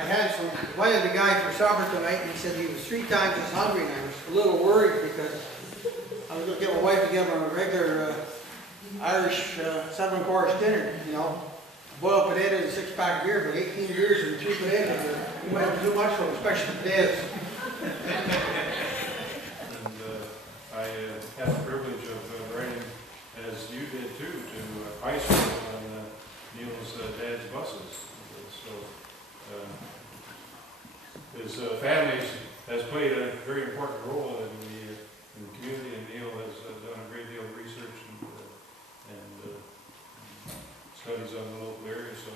I had some, invited a guy for supper tonight, and he said he was 3 times as hungry, and I was a little worried because I was going to get my wife to give him a regular Irish 7-course dinner, you know. Boiled potatoes and 6-pack of beer, but 18 beers and 2 potatoes, you might have too much for them, especially potatoes. And I had the privilege of riding, as you did too, to high school on Neil's dad's buses. So his family has played a very important role in the community, and Neil has done a great deal of research and studies on the local area. So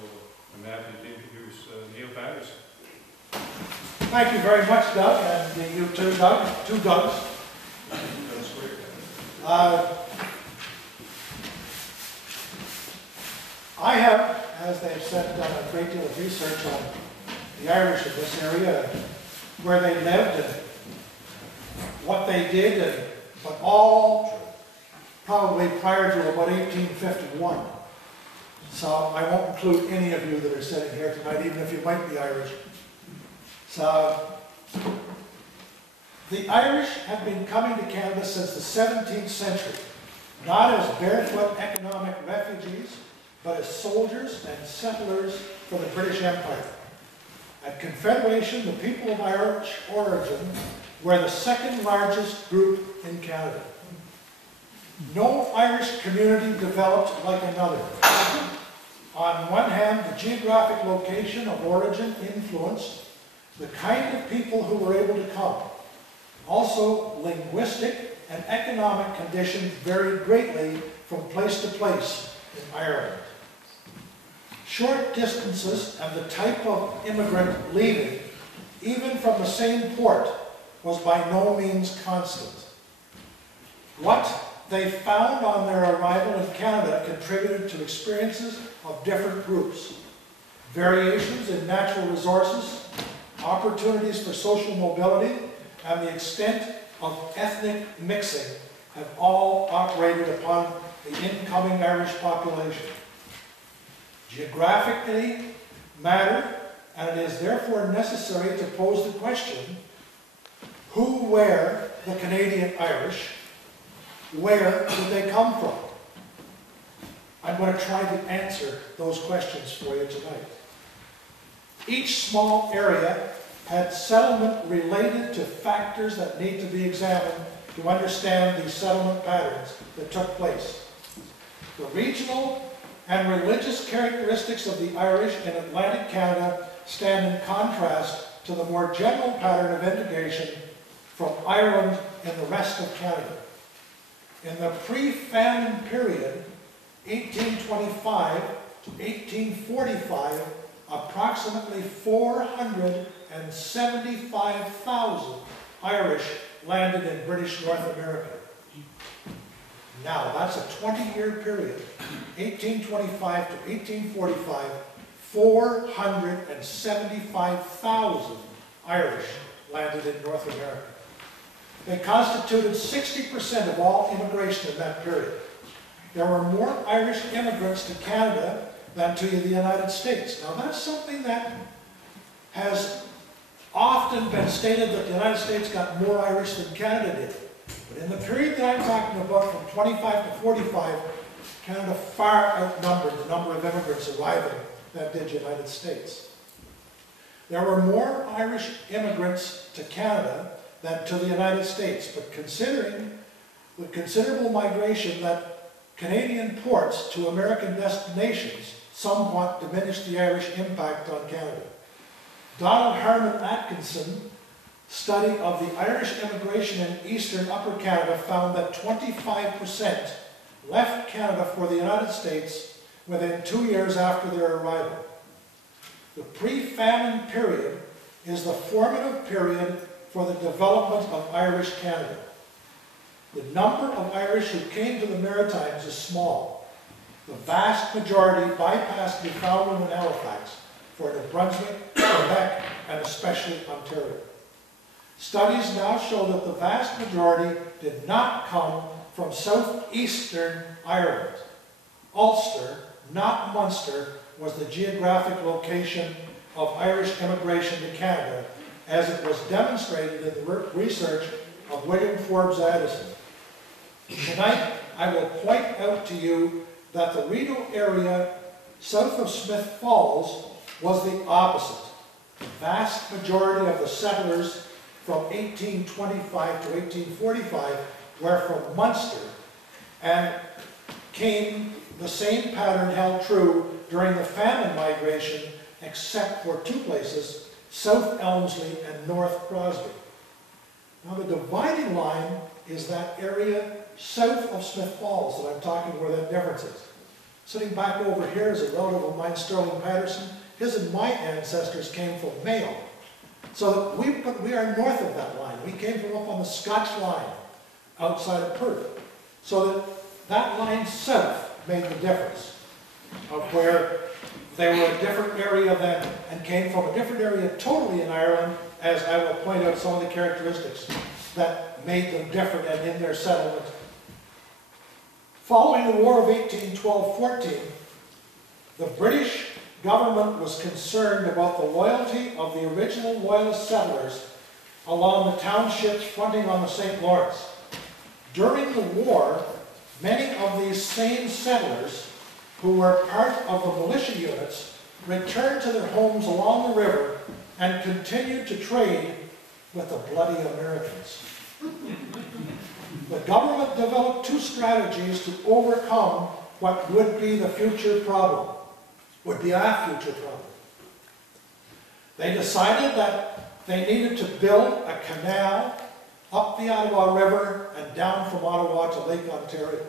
I'm happy to introduce Neil Patterson. Thank you very much, Doug, and you too, Doug. 2 Dougs. I have, as they've said, done a great deal of research on the Irish in this area, where they lived and what they did, but all probably prior to about 1851. So I won't include any of you that are sitting here tonight, even if you might be Irish. So the Irish have been coming to Canada since the 17th century, not as barefoot economic refugees, but as soldiers and settlers for the British Empire. At Confederation, the people of Irish origin were the 2nd largest group in Canada. No Irish community developed like another. On one hand, the geographic location of origin influenced the kind of people who were able to come. Also, linguistic and economic conditions varied greatly from place to place in Ireland. Short distances and the type of immigrant leaving, even from the same port, was by no means constant. What they found on their arrival in Canada contributed to experiences of different groups. Variations in natural resources, opportunities for social mobility, and the extent of ethnic mixing have all operated upon the incoming Irish population. Geographically mattered, and it is therefore necessary to pose the question, who were the Canadian Irish? Where did they come from? I'm going to try to answer those questions for you tonight. Each small area had settlement related to factors that need to be examined to understand these settlement patterns that took place. The regional and religious characteristics of the Irish in Atlantic Canada stand in contrast to the more general pattern of integration from Ireland and the rest of Canada. In the pre-famine period, 1825 to 1845, approximately 475,000 Irish landed in British North America. Now, that's a 20-year period, 1825 to 1845, 475,000 Irish landed in North America. They constituted 60% of all immigration in that period. There were more Irish immigrants to Canada than to the United States. Now, that's something that has often been stated, that the United States got more Irish than Canada did. But in the period that I'm talking about, from 25 to 45, Canada far outnumbered the number of immigrants arriving that did the United States. There were more Irish immigrants to Canada than to the United States, but considering the considerable migration that Canadian ports to American destinations somewhat diminished the Irish impact on Canada. Donald Harmon Atkinson's study of the Irish immigration in eastern Upper Canada found that 25% left Canada for the United States within 2 years after their arrival. The pre-famine period is the formative period for the development of Irish Canada. The number of Irish who came to the Maritimes is small. The vast majority bypassed Newfoundland and Halifax for New Brunswick, Quebec, and especially Ontario. Studies now show that the vast majority did not come from southeastern Ireland. Ulster, not Munster, was the geographic location of Irish immigration to Canada, as it was demonstrated in the research of William Forbes Addison. Tonight, I will point out to you that the Rideau area south of Smith Falls was the opposite. The vast majority of the settlers from 1825 to 1845 were from Munster, and the same pattern held true during the famine migration, except for two places, South Elmsley and North Crosby. Now the dividing line is that area south of Smith Falls that I'm talking where that difference is. Sitting back over here is a relative of mine, Sterling Patterson. His and my ancestors came from Mayo. So we are north of that line. We came from up on the Scotch line outside of Perth. So that line south made the difference of where they were a different area then and came from a different area totally in Ireland, as I will point out some of the characteristics that made them different and in their settlement. Following the War of 1812-14, the British government was concerned about the loyalty of the original Loyalist settlers along the townships fronting on the St. Lawrence. During the war, many of these same settlers, who were part of the militia units, returned to their homes along the river and continued to trade with the bloody Americans. The government developed two strategies to overcome what would be the future problem, would be our future problem. They decided that they needed to build a canal up the Ottawa River and down from Ottawa to Lake Ontario.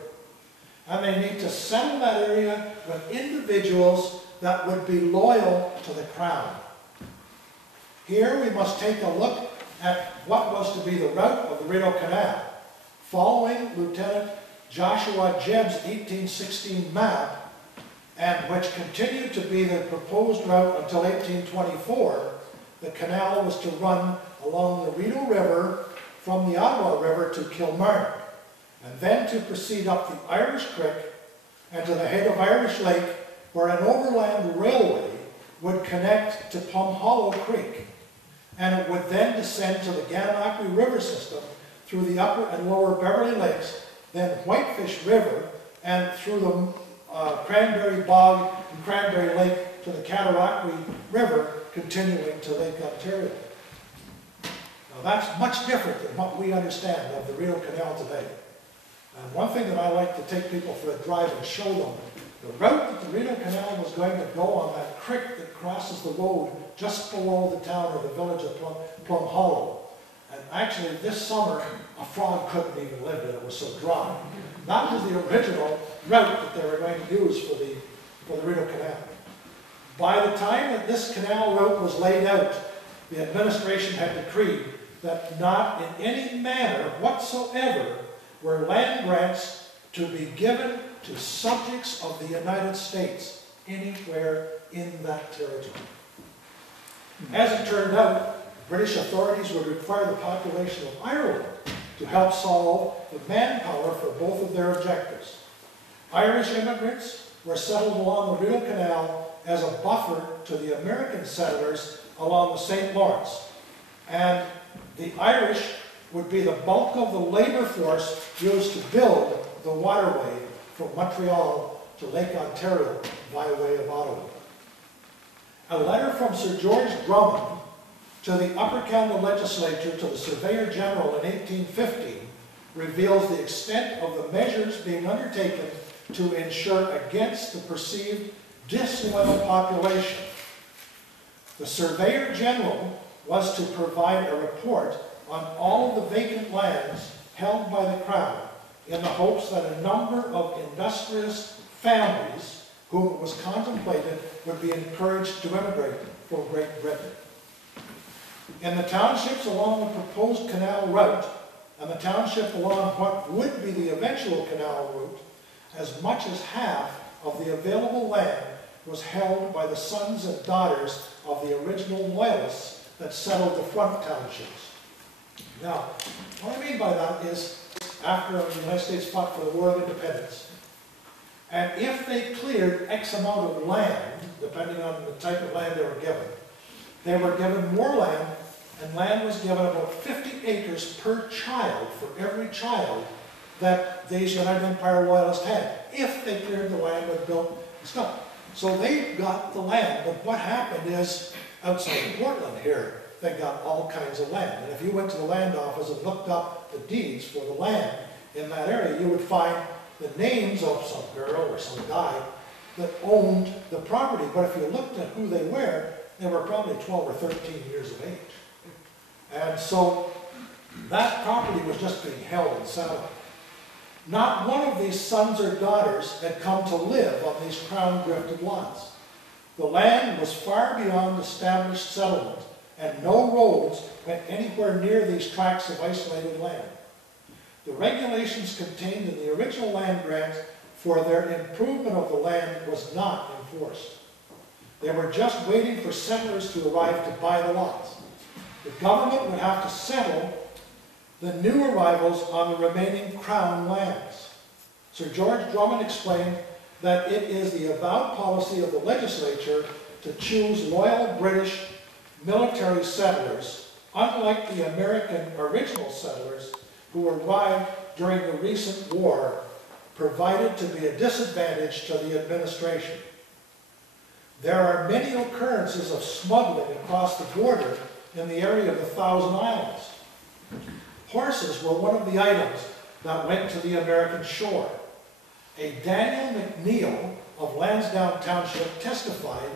And they need to settle that area with individuals that would be loyal to the Crown. Here we must take a look at what was to be the route of the Rideau Canal, following Lieutenant Joshua Jebb's 1816 map, and which continued to be the proposed route until 1824. The canal was to run along the Rideau River from the Ottawa River to Kilmarnock, and then to proceed up the Irish Creek and to the head of Irish Lake, where an overland railway would connect to Plum Hollow Creek, and it would then descend to the Gananoque River system through the upper and lower Beverly Lakes, then Whitefish River, and through the Cranberry Bog and Cranberry Lake to the Cataraqui River, continuing to Lake Ontario. Now that's much different than what we understand of the Rideau Canal today. And one thing that I like to take people for a drive and show them, the route that the Rideau Canal was going to go on that creek that crosses the road just below the town or the village of Plum Hollow. And actually this summer, a frog couldn't even live in it, it was so dry. That was the original route that they were going to use for the Rideau Canal. By the time that this canal route was laid out, the administration had decreed that not in any manner whatsoever were land grants to be given to subjects of the United States anywhere in that territory. As it turned out, British authorities would require the population of Ireland to help solve the manpower for both of their objectives. Irish immigrants were settled along the Rideau Canal as a buffer to the American settlers along the St. Lawrence, and the Irish would be the bulk of the labor force used to build the waterway from Montreal to Lake Ontario by way of Ottawa. A letter from Sir George Drummond to the Upper Canada Legislature to the Surveyor General in 1815 reveals the extent of the measures being undertaken to ensure against the perceived disloyal population. The Surveyor General was to provide a report on all of the vacant lands held by the Crown in the hopes that a number of industrious families whom it was contemplated would be encouraged to immigrate from Great Britain. In the townships along the proposed canal route and the township along what would be the eventual canal route, as much as half of the available land was held by the sons and daughters of the original Loyalists that settled the front townships. Now, what I mean by that is, after the United States fought for the War of Independence, and if they cleared X amount of land, depending on the type of land they were given, they were given more land, and land was given about 50 acres per child for every child that these United Empire Loyalists had, if they cleared the land and built stuff. So they got the land, but what happened is, outside of Portland here, they got all kinds of land. And if you went to the land office and looked up the deeds for the land in that area, you would find the names of some girl or some guy that owned the property. But if you looked at who they were probably 12 or 13 years of age. And so that property was just being held and sat on. Not one of these sons or daughters had come to live on these crown-grifted lots. The land was far beyond established settlement, and no roads went anywhere near these tracts of isolated land. The regulations contained in the original land grants for their improvement of the land was not enforced. They were just waiting for settlers to arrive to buy the lots. The government would have to settle the new arrivals on the remaining crown lands. Sir George Drummond explained that it is the avowed policy of the legislature to choose loyal British military settlers, unlike the American original settlers who arrived during the recent war, provided to be a disadvantage to the administration. There are many occurrences of smuggling across the border in the area of the Thousand Islands. Horses were one of the items that went to the American shore. A Daniel McNeil of Lansdowne Township testified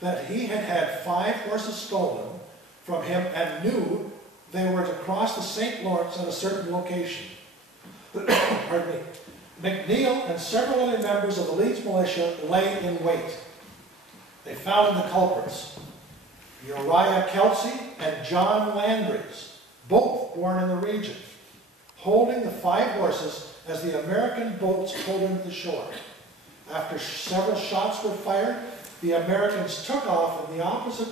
that he had had 5 horses stolen from him and knew they were to cross the St. Lawrence at a certain location. Pardon me. McNeil and several other members of the Leeds militia lay in wait. They found the culprits, Uriah Kelsey and John Landry's, both born in the region, holding the 5 horses as the American boats pulled into the shore. After several shots were fired, the Americans took off in the opposite,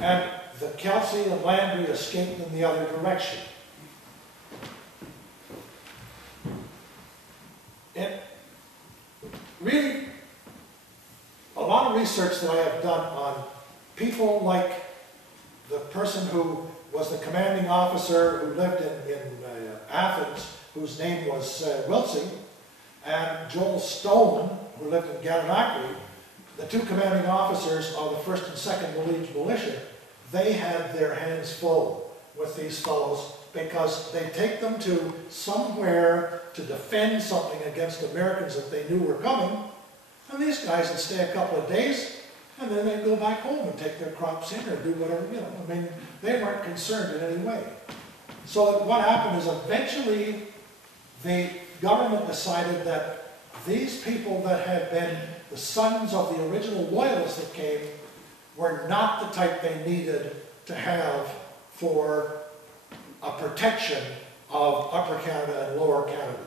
and the Kelsey and Landry escaped in the other direction. It really, a lot of research that I have done on people like the person who was the commanding officer who lived in Athens, whose name was Wiltsey, and Joel Stone, who lived in Gananoque, the 2 commanding officers of the 1st and 2nd Leeds Militia, they had their hands full with these fellows because they take them to somewhere to defend something against Americans that they knew were coming, and these guys would stay a couple of days, and then they'd go back home and take their crops in or do whatever, you know. I mean, they weren't concerned in any way. So what happened is eventually the government decided that these people that had been the sons of the original loyalists that came were not the type they needed to have for a protection of Upper Canada and Lower Canada.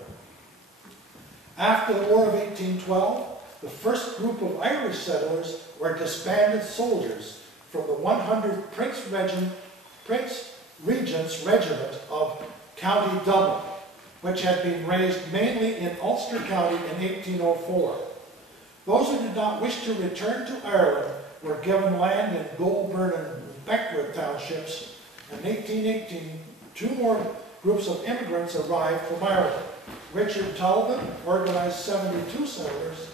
After the War of 1812, the first group of Irish settlers were disbanded soldiers from the 100th Prince Regent's Regiment of County Dublin, which had been raised mainly in Ulster County in 1804. Those who did not wish to return to Ireland were given land in Goulburn and Beckwood townships. In 1818, 2 more groups of immigrants arrived from Ireland. Richard Talbot organized 72 settlers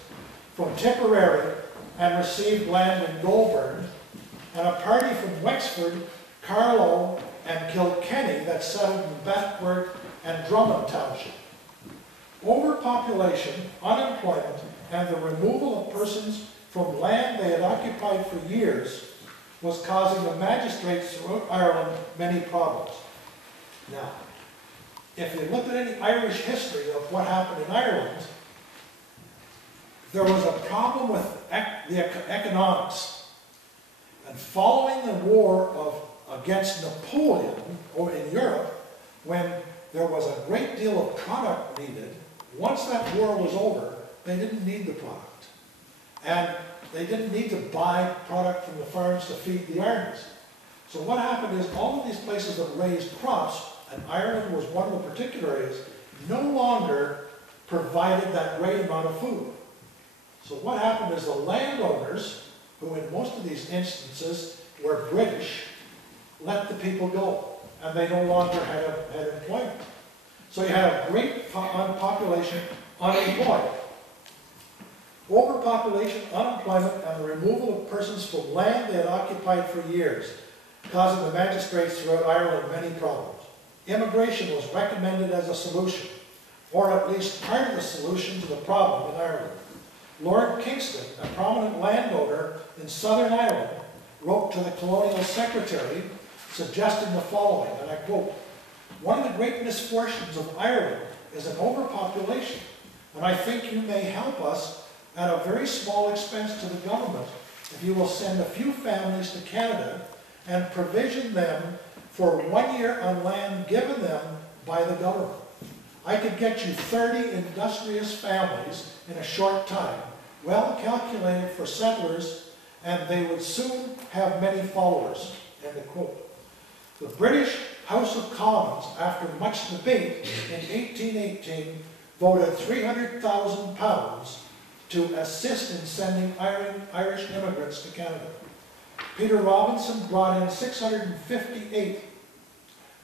from Tipperary and received land in Goulburn, and a party from Wexford, Carlow, and Kilkenny that settled in Bethburg and Drummond Township. Overpopulation, unemployment, and the removal of persons from land they had occupied for years was causing the magistrates throughout Ireland many problems. Now, if you look at any Irish history of what happened in Ireland, there was a problem with the economics. And following the war against Napoleon in Europe, when there was a great deal of product needed, once that war was over, they didn't need the product. And they didn't need to buy product from the farms to feed the armies. So what happened is all of these places that raised crops, and Ireland was one of the particular areas, no longer provided that great amount of food. So what happened is the landowners, who in most of these instances where British let the people go, and they no longer had employment. So you had a great population unemployed. Overpopulation, unemployment, and the removal of persons from land they had occupied for years, causing the magistrates throughout Ireland many problems. Immigration was recommended as a solution, or at least part of the solution to the problem in Ireland. Lord Kingston, a prominent landowner in Southern Ireland, wrote to the colonial secretary suggesting the following, and I quote, "One of the great misfortunes of Ireland is an overpopulation, and I think you may help us at a very small expense to the government if you will send a few families to Canada and provision them for 1 year on land given them by the government. I could get you 30 industrious families in a short time, well calculated for settlers, and they would soon have many followers." End of quote. The British House of Commons, after much debate in 1818, voted £300,000 to assist in sending Irish immigrants to Canada. Peter Robinson brought in 658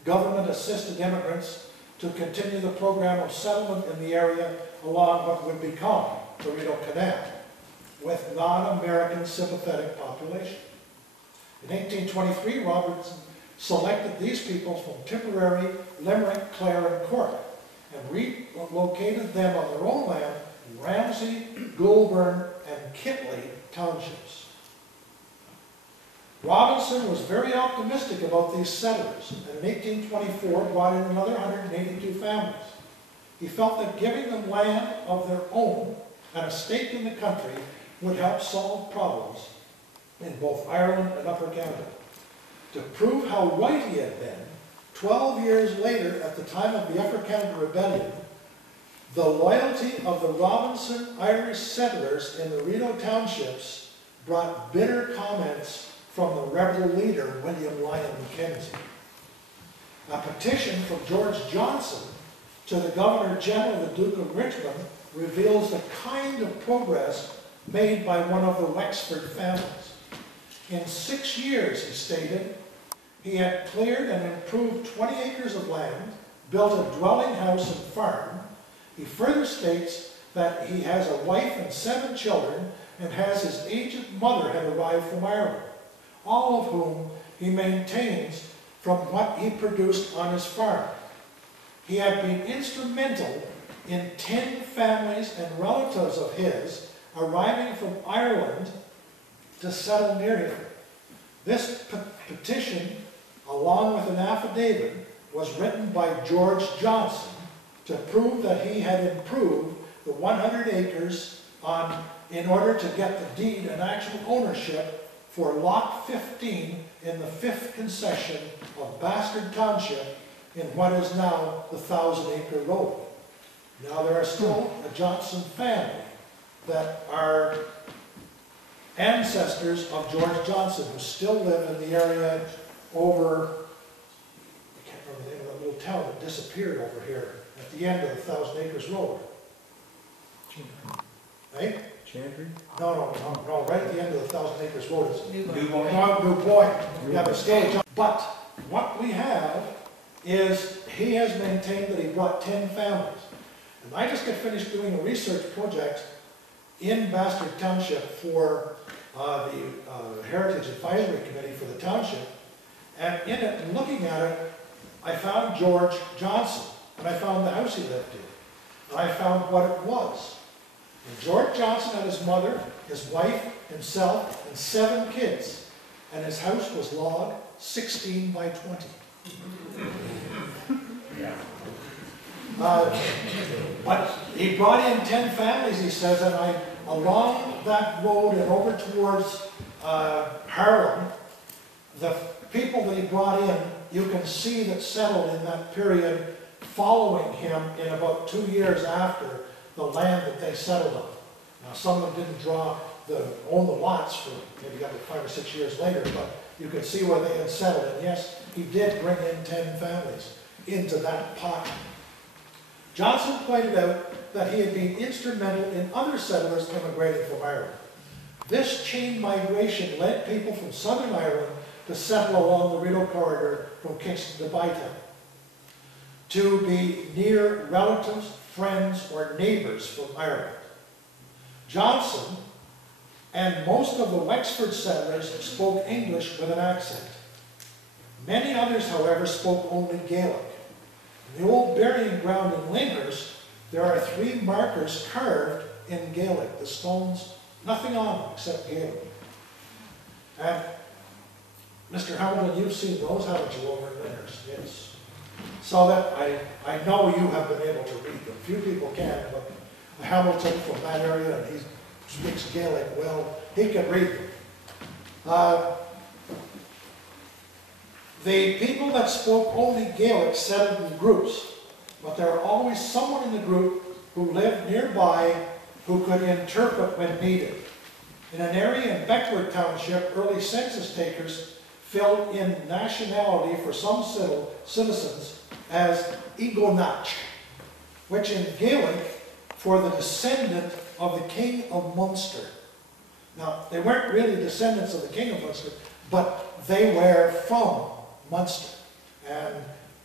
government-assisted immigrants to continue the program of settlement in the area along what would become the Rideau Canal, with non-American sympathetic population. In 1823, Robinson selected these people from Tipperary, Limerick, Clare, and Cork, and relocated them on their own land in Ramsey, Goulburn, and Kitley townships. Robinson was very optimistic about these settlers, and in 1824 brought in another 182 families. He felt that giving them land of their own and a stake in the country would help solve problems in both Ireland and Upper Canada. To prove how right he had been, 12 years later, at the time of the Upper Canada Rebellion, the loyalty of the Robinson Irish settlers in the Rideau townships brought bitter comments from the rebel leader, William Lyon Mackenzie. A petition from George Johnson to the Governor General, the Duke of Richmond, reveals the kind of progress made by one of the Wexford families. In 6 years, he stated, he had cleared and improved 20 acres of land, built a dwelling house and farm. He further states that he has a wife and 7 children, and has his aged mother had arrived from Ireland, all of whom he maintains from what he produced on his farm. He had been instrumental in 10 families and relatives of his arriving from Ireland to settle near him. This petition, along with an affidavit, was written by George Johnson to prove that he had improved the 100 acres in order to get the deed and actual ownership for Lot 15 in the 5th concession of Bastard Township in what is now the 1,000-acre road. Now there are still a Johnson family that are ancestors of George Johnson who still live in the area over, I can't remember the name of that little town that disappeared over here at the end of the 1,000 Acres Road. Right? Chantry? No, right at the end of the 1,000 Acres Road is New New Point. Yeah, but still, but what we have is he has maintained that he brought 10 families. And I just got finished doing a research project in Bastard Township for the Heritage Advisory Committee for the township. And in it, and looking at it, I found George Johnson, and I found the house he lived in. And I found what it was. And George Johnson had his mother, his wife, himself, and 7 kids. And his house was logged 16 by 20. But he brought in 10 families, he says, and along that road and over towards Harlem, the people that he brought in, you can see that settled in that period following him in about 2 years after the land that they settled on. Now, some of them didn't own the lots for maybe up to 5 or 6 years later, but you could see where they had settled. And yes, he did bring in 10 families into that pocket. Johnson pointed out that he had been instrumental in other settlers immigrating from Ireland. This chain migration led people from Southern Ireland to settle along the Rideau corridor from Kingston to Bytown, to be near relatives, friends, or neighbors from Ireland. Johnson and most of the Wexford settlers spoke English with an accent. Many others, however, spoke only Gaelic. In the old burying ground in Linghurst, there are 3 markers carved in Gaelic. The stones, nothing on them except Gaelic. And Mr. Hamilton, you've seen those, haven't you, over in Linghurst? Yes. So that I know you have been able to read them. Few people can, but Hamilton from that area, and he speaks Gaelic well, he can read them. The people that spoke only Gaelic settled in groups, but there were always someone in the group who lived nearby who could interpret when needed. In an area in Beckford Township, early census takers filled in nationality for some citizens as Igonach, which in Gaelic for the descendant of the King of Munster. Now, they weren't really descendants of the King of Munster, but they were from Munster. And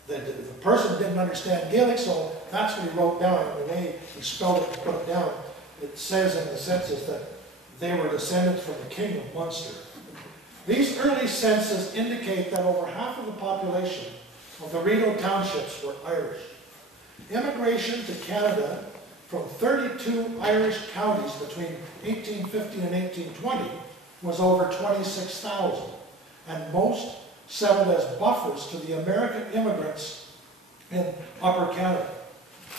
the person didn't understand Gaelic, so that's what he wrote down. And the way he spelled it and put it down, it says in the census that they were descendants from the King of Munster. These early censuses indicate that over half of the population of the Rideau townships were Irish. Immigration to Canada from 32 Irish counties between 1850 and 1820 was over 26,000, and most settled as buffers to the American immigrants in Upper Canada.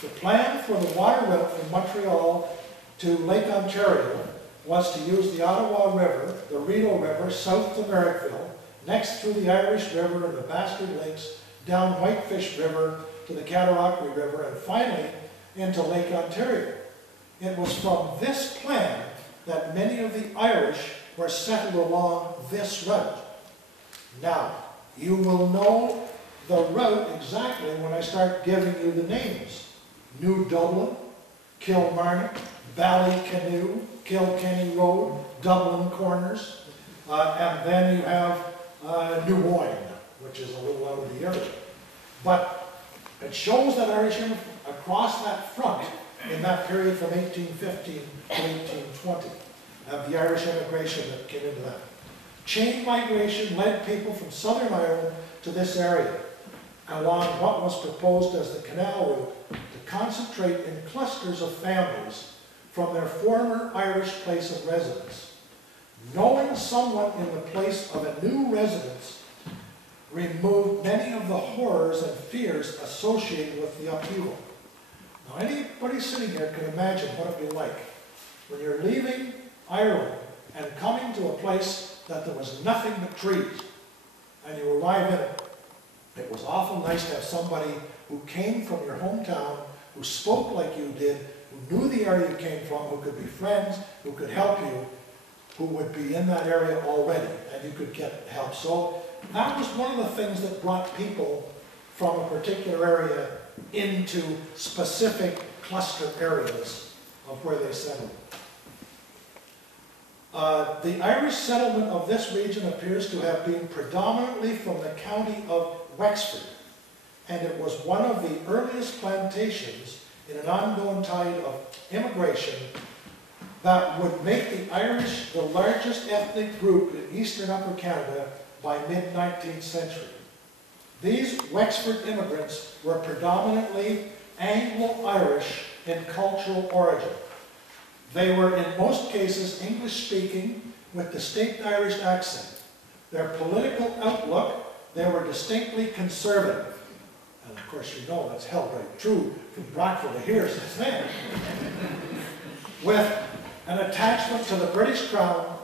The plan for the water route from Montreal to Lake Ontario was to use the Ottawa River, the Rideau River, south to Merrickville, next through the Irish River and the Bastard Lakes, down Whitefish River to the Cataraqui River, and finally into Lake Ontario. It was from this plan that many of the Irish were settled along this route. Now, you will know the route exactly when I start giving you the names. New Dublin, Kilmarnock, Ballycanoe, Kilkenny Road, Dublin Corners, and then you have New Wine, which is a little out of the area. But it shows that Irish across that front in that period from 1815 to 1820, of the Irish immigration that came into that. Chain migration led people from Southern Ireland to this area, along what was proposed as the canal route, to concentrate in clusters of families from their former Irish place of residence. Knowing someone in the place of a new residence removed many of the horrors and fears associated with the upheaval. Now, anybody sitting here can imagine what it'd be like when you're leaving Ireland and coming to a place that there was nothing but trees, and you arrive in it. It was awful nice to have somebody who came from your hometown, who spoke like you did, who knew the area you came from, who could be friends, who could help you, who would be in that area already, and you could get help. So that was one of the things that brought people from a particular area into specific cluster areas of where they settled. The Irish settlement of this region appears to have been predominantly from the county of Wexford, and it was one of the earliest plantations in an ongoing tide of immigration that would make the Irish the largest ethnic group in eastern Upper Canada by mid-19th century. These Wexford immigrants were predominantly Anglo-Irish in cultural origin. They were in most cases English-speaking with distinct Irish accent. Their political outlook, they were distinctly conservative. And of course you know that's held right true from Brockville to here since then. With an attachment to the British Crown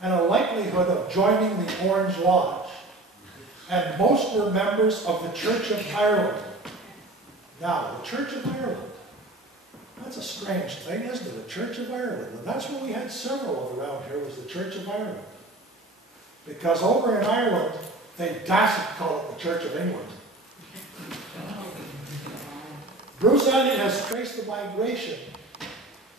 and a likelihood of joining the Orange Lodge. And most were members of the Church of Ireland. Now, the Church of Ireland. That's a strange thing, isn't it? The Church of Ireland. And that's what we had several of around here, was the Church of Ireland. Because over in Ireland, they dasn't call it the Church of England. Bruce Elliott has traced the migration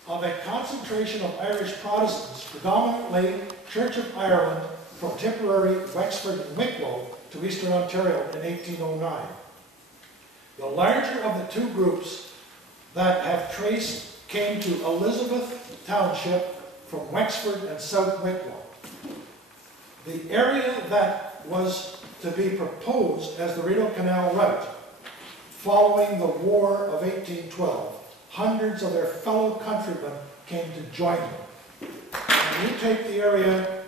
of a concentration of Irish Protestants, predominantly Church of Ireland, from Tipperary, Wexford, and Wicklow to eastern Ontario in 1809. The larger of the two groups that have traced came to Elizabeth Township from Wexford and South Wicklow. The area that was to be proposed as the Rideau Canal route, following the War of 1812, hundreds of their fellow countrymen came to join them. And you take the area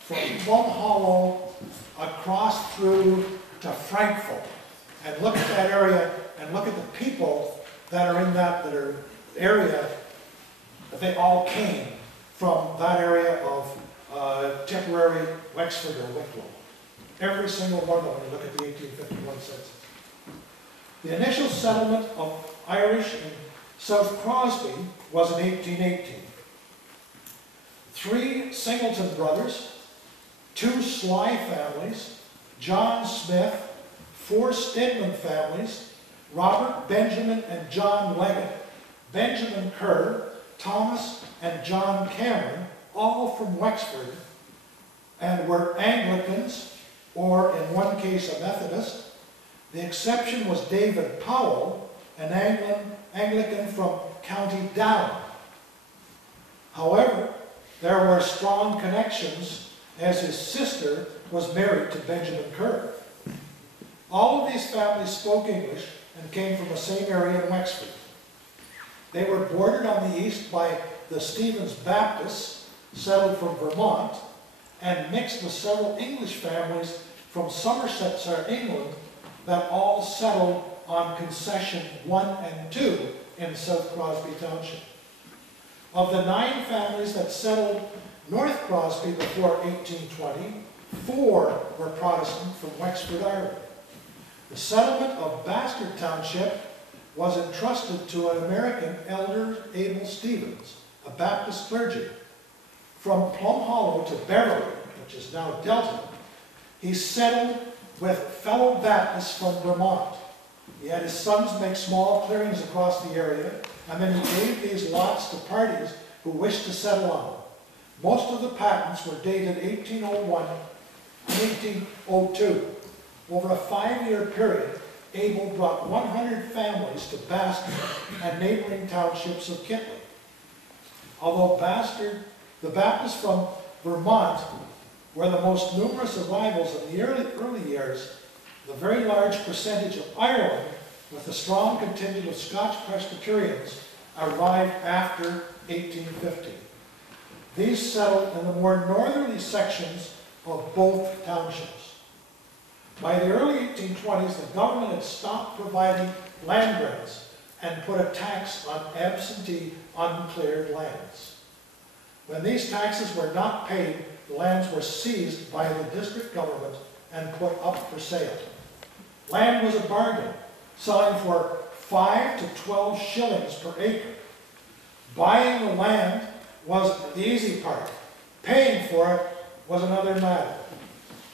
from Plum Hollow across through to Frankfurt, and look at that area, and look at the people that are in that area, they all came from that area of Tipperary, Wexford, or Wicklow. Every single one of them when you look at the 1851 census. The initial settlement of Irish in South Crosby was in 1818. 3 Singleton brothers, 2 Sly families, John Smith, 4 Stedman families, Robert, Benjamin, and John Leggett, Benjamin Kerr, Thomas, and John Cameron, all from Wexford, and were Anglicans, or in one case a Methodist. The exception was David Powell, an Anglican from County Down. However, there were strong connections as his sister was married to Benjamin Kerr. All of these families spoke English and came from the same area in Wexford. They were bordered on the east by the Stevens Baptists, settled from Vermont, and mixed with several English families from Somersetshire, England, that all settled on Concession 1 and 2 in South Crosby Township. Of the 9 families that settled North Crosby before 1820, 4 were Protestant from Wexford, Ireland. The settlement of Bastard Township was entrusted to an American, Elder Abel Stevens, a Baptist clergyman. From Plum Hollow to Beverly, which is now Delta, he settled with fellow Baptists from Vermont. He had his sons make small clearings across the area, and then he gave these lots to parties who wished to settle on them. Most of the patents were dated 1801 and 1802. Over a 5-year period, Abel brought 100 families to Bastard and neighboring townships of Kitley. Although the Baptists from Vermont were the most numerous arrivals in the early years, the very large percentage of Ireland, with a strong contingent of Scotch Presbyterians, arrived after 1850. These settled in the more northerly sections of both townships. By the early 1820s, the government had stopped providing land grants and put a tax on absentee, uncleared lands. When these taxes were not paid, the lands were seized by the district government and put up for sale. Land was a bargain, selling for 5 to 12 shillings per acre. Buying the land was the easy part. Paying for it was another matter.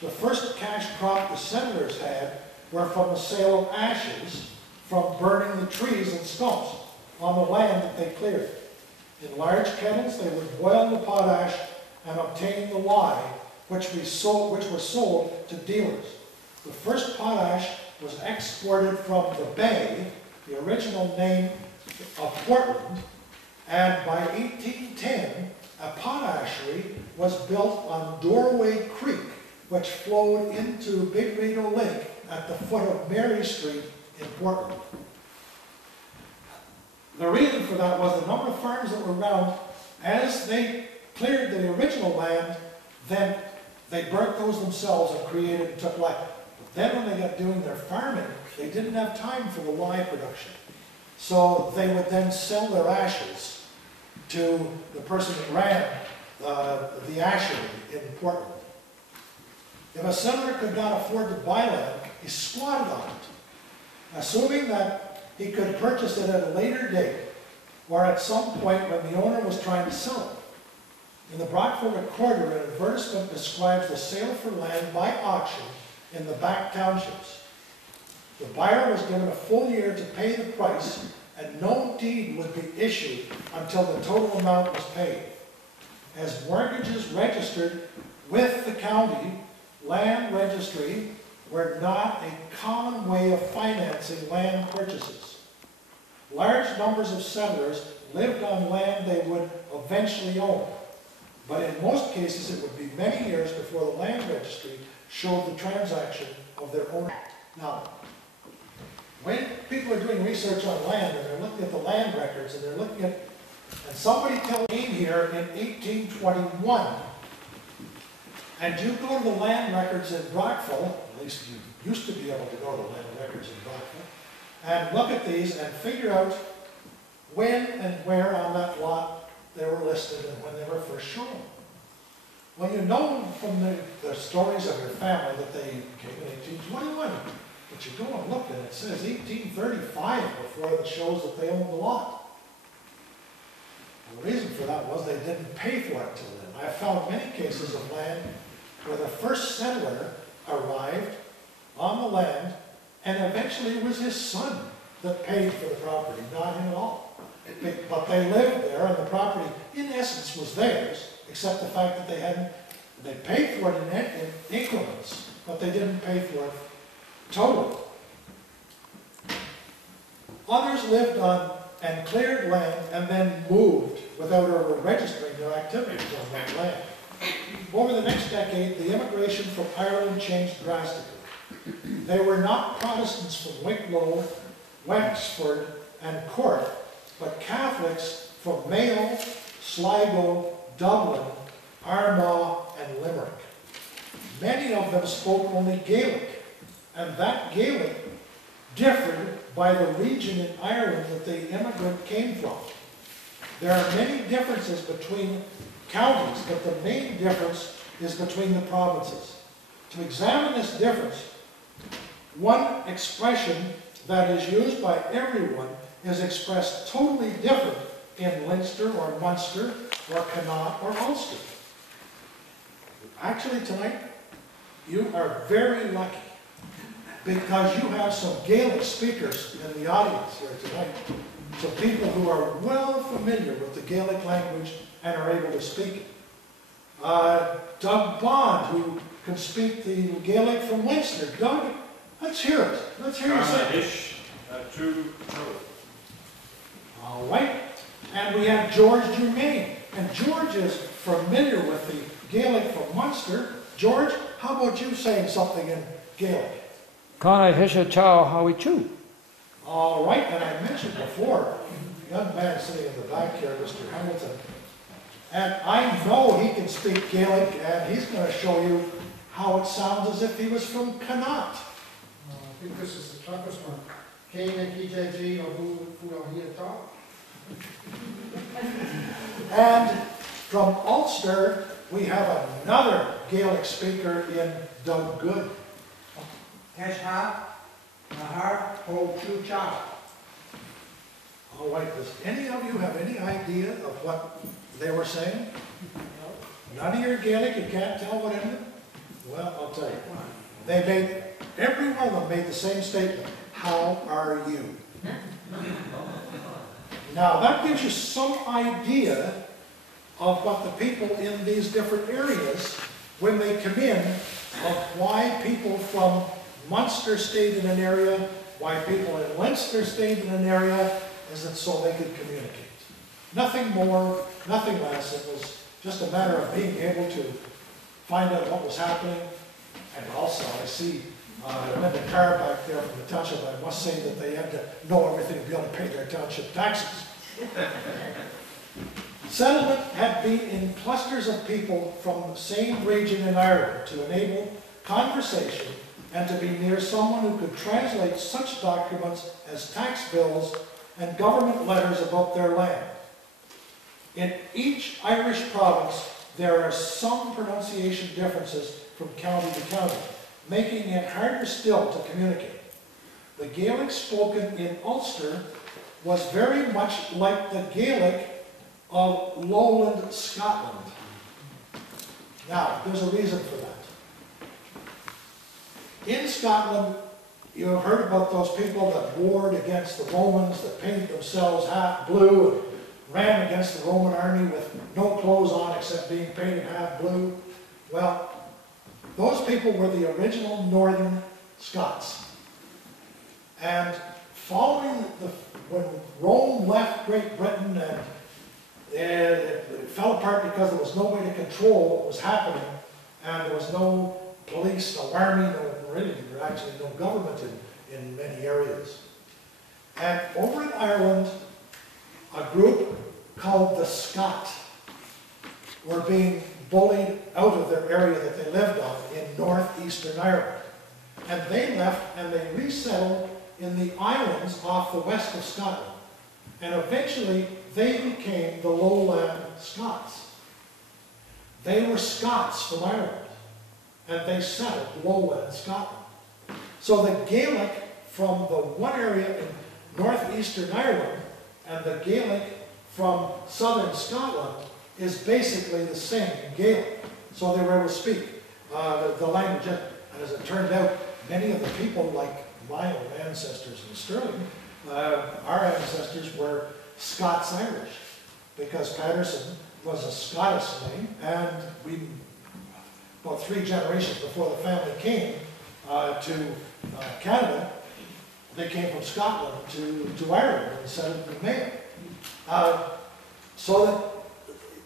The first cash crop the settlers had were from the sale of ashes from burning the trees and stumps on the land that they cleared. In large kettles, they would boil the potash and obtain the lye, which were sold to dealers. The first potash was exported from the Bay, the original name of Portland, and by 1810, a potashery was built on Doorway Creek, which flowed into Big Rideau Lake at the foot of Mary Street in Portland. The reason for that was the number of farms that were around. As they cleared the original land, then they burnt those themselves and created and took lye. But then when they got doing their farming, they didn't have time for the lye production. So they would then sell their ashes to the person that ran the ashery in Portland. If a settler could not afford to buy land, he squatted on it, assuming that he could purchase it at a later date or at some point when the owner was trying to sell it. In the Brockville Recorder, an advertisement describes the sale for land by auction in the back townships. The buyer was given a full year to pay the price, and no deed would be issued until the total amount was paid. As mortgages registered with the county, land registry were not a common way of financing land purchases. Large numbers of settlers lived on land they would eventually own, but in most cases it would be many years before the land registry showed the transaction of their ownership. Now, when people are doing research on land and they're looking at the land records and they're looking at, and somebody tells me here in 1821, and you go to the land records in Brockville, at least you used to be able to go to the land records in Brockville, and look at these and figure out when and where on that lot they were listed and when they were first shown. Well, you know from the stories of your family that they came in 1821, but you go and look and it says 1835 before it shows that they owned the lot. And the reason for that was they didn't pay for it till then. I found many cases of land where the first settler arrived on the land and eventually it was his son that paid for the property, not him at all. But they lived there and the property in essence was theirs, except the fact that they paid for it in increments, but they didn't pay for it totally. Others lived on and cleared land and then moved without ever registering their activities on that land. Over the next decade, the immigration from Ireland changed drastically. They were not Protestants from Wicklow, Wexford, and Cork, but Catholics from Mayo, Sligo, Dublin, Armagh, and Limerick. Many of them spoke only Gaelic, and that Gaelic differed by the region in Ireland that the immigrant came from. There are many differences between counties, but the main difference is between the provinces. To examine this difference, one expression that is used by everyone is expressed totally different in Leinster or Munster or Connaught or Ulster. Actually tonight, you are very lucky because you have some Gaelic speakers in the audience here tonight. So people who are well familiar with the Gaelic language and are able to speak it. Doug Bond, who can speak the Gaelic from Leinster. Doug, let's hear it. Let's hear you say it. All right. And we have George Germain. And George is familiar with the Gaelic from Munster. George, how about you saying something in Gaelic? Kana hisha chow howie chew. All right, and I mentioned before, the young man sitting in the back here, Mr. Hamilton, and I know he can speak Gaelic, and he's going to show you how it sounds as if he was from Connaught. I think this is the toughest one. Kane and KJG or who are here to talk. And from Ulster, we have another Gaelic speaker in Doug Good. Kesha, Nahar, Ho, Chu, Cha. All right, does any of you have any idea of what they were saying? None of your Gaelic, you can't tell what it is? Well, I'll tell you. Every one of them made the same statement. How are you? Now, that gives you some idea of what the people in these different areas, when they come in, of why people from Munster stayed in an area, why people in Leinster stayed in an area, is that so they could communicate. Nothing more, nothing less. It was just a matter of being able to find out what was happening. And also, I see Linda Carr back there from the township. I must say that they had to know everything to be able to pay their township taxes. Settlement had been in clusters of people from the same region in Ireland to enable conversation and to be near someone who could translate such documents as tax bills and government letters about their land. In each Irish province, there are some pronunciation differences from county to county, making it harder still to communicate. The Gaelic spoken in Ulster was very much like the Gaelic of lowland Scotland. Now, there's a reason for that. In Scotland, you have heard about those people that warred against the Romans, that painted themselves half blue and ran against the Roman army with no clothes on except being painted half blue. Well, those people were the original Northern Scots. And following when Rome left Great Britain and it fell apart because there was no way to control what was happening, and there was no police, no army, actually no government in many areas. And over in Ireland, a group called the Scot were being bullied out of their area that they lived on in northeastern Ireland. And they left and they resettled in the islands off the west of Scotland. And eventually they became the lowland Scots. They were Scots from Ireland, and they settled lowland Scotland. So the Gaelic from the one area in northeastern Ireland and the Gaelic from southern Scotland is basically the same in Gaelic. So they were able to speak the language. And as it turned out, many of the people, like my own ancestors in Stirling, our ancestors were Scots-Irish, because Patterson was a Scottish name, and we, about 3 generations before the family came to Canada, they came from Scotland to Ireland and settled in Mayo. So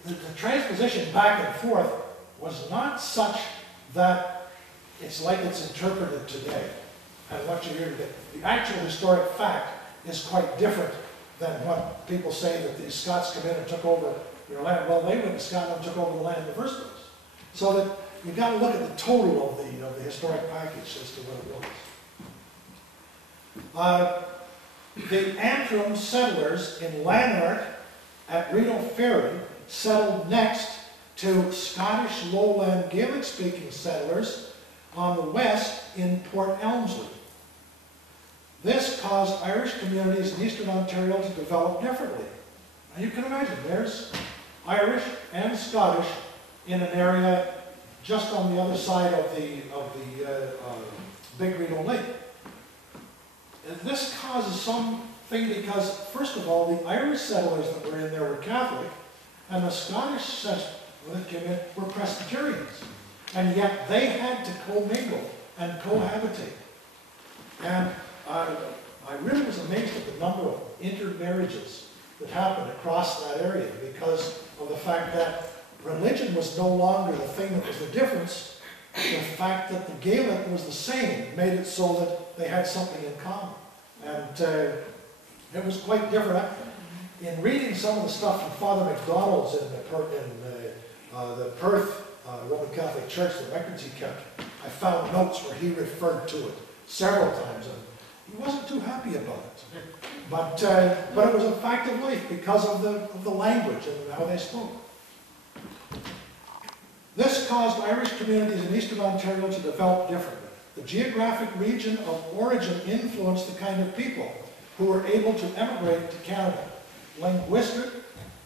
that the transposition back and forth was not such that it's like it's interpreted today and what you hear today. The actual historic fact is quite different than what people say, that the Scots come in and took over your land. Well, they went to Scotland and took over the land in the first place. So that you've got to look at the total of the historic package as to what it was. The Antrim settlers in Lanark at Rideau Ferry settled next to Scottish lowland Gaelic-speaking settlers on the west in Port Elmsley. This caused Irish communities in eastern Ontario to develop differently. Now you can imagine, there's Irish and Scottish in an area just on the other side of the Big Rideau Lake. And this causes something because, first of all, the Irish settlers that were in there were Catholic, and the Scottish settlers that came in were Presbyterians. And yet they had to commingle and cohabitate. And I really was amazed at the number of intermarriages that happened across that area because of the fact that religion was no longer the thing that was the difference. The fact that the Gaelic was the same made it so that they had something in common. And it was quite different. In reading some of the stuff from Father McDonald's in the Perth Roman Catholic Church, the records he kept, I found notes where he referred to it several times, and he wasn't too happy about it. But it was a fact of life because of the language and how they spoke. This caused Irish communities in eastern Ontario to develop differently. The geographic region of origin influenced the kind of people who were able to emigrate to Canada. Linguistic,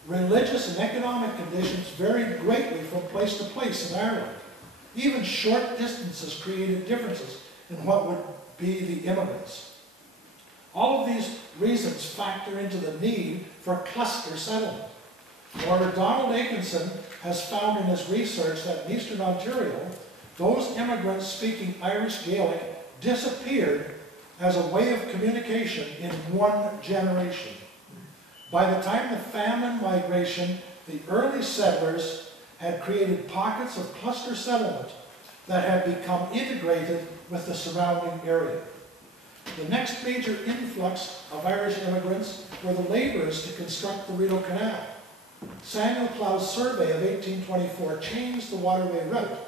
religious, and economic conditions varied greatly from place to place in Ireland. Even short distances created differences in what would be the immigrants. All of these reasons factor into the need for cluster settlement. However, Donald Atkinson has found in his research that in eastern Ontario, those immigrants speaking Irish Gaelic disappeared as a way of communication in one generation. By the time of the famine migration, the early settlers had created pockets of cluster settlement that had become integrated with the surrounding area. The next major influx of Irish immigrants were the laborers to construct the Rideau Canal. Samuel Plough's survey of 1824 changed the waterway route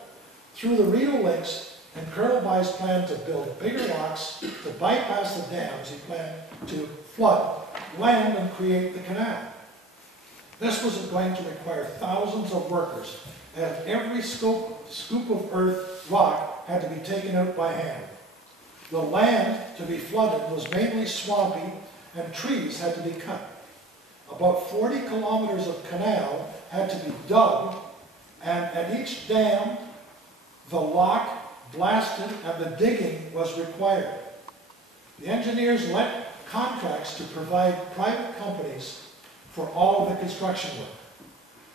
through the Rideau Lakes, and Colonel Bye's plan to build bigger locks to bypass the dams. He planned to flood land and create the canal. This was going to require thousands of workers, and every scoop of earth, rock, had to be taken out by hand. The land to be flooded was mainly swampy, and trees had to be cut. About 40 kilometers of canal had to be dug, and at each dam, the lock blasted and the digging was required. The engineers let contracts to provide private companies for all of the construction work.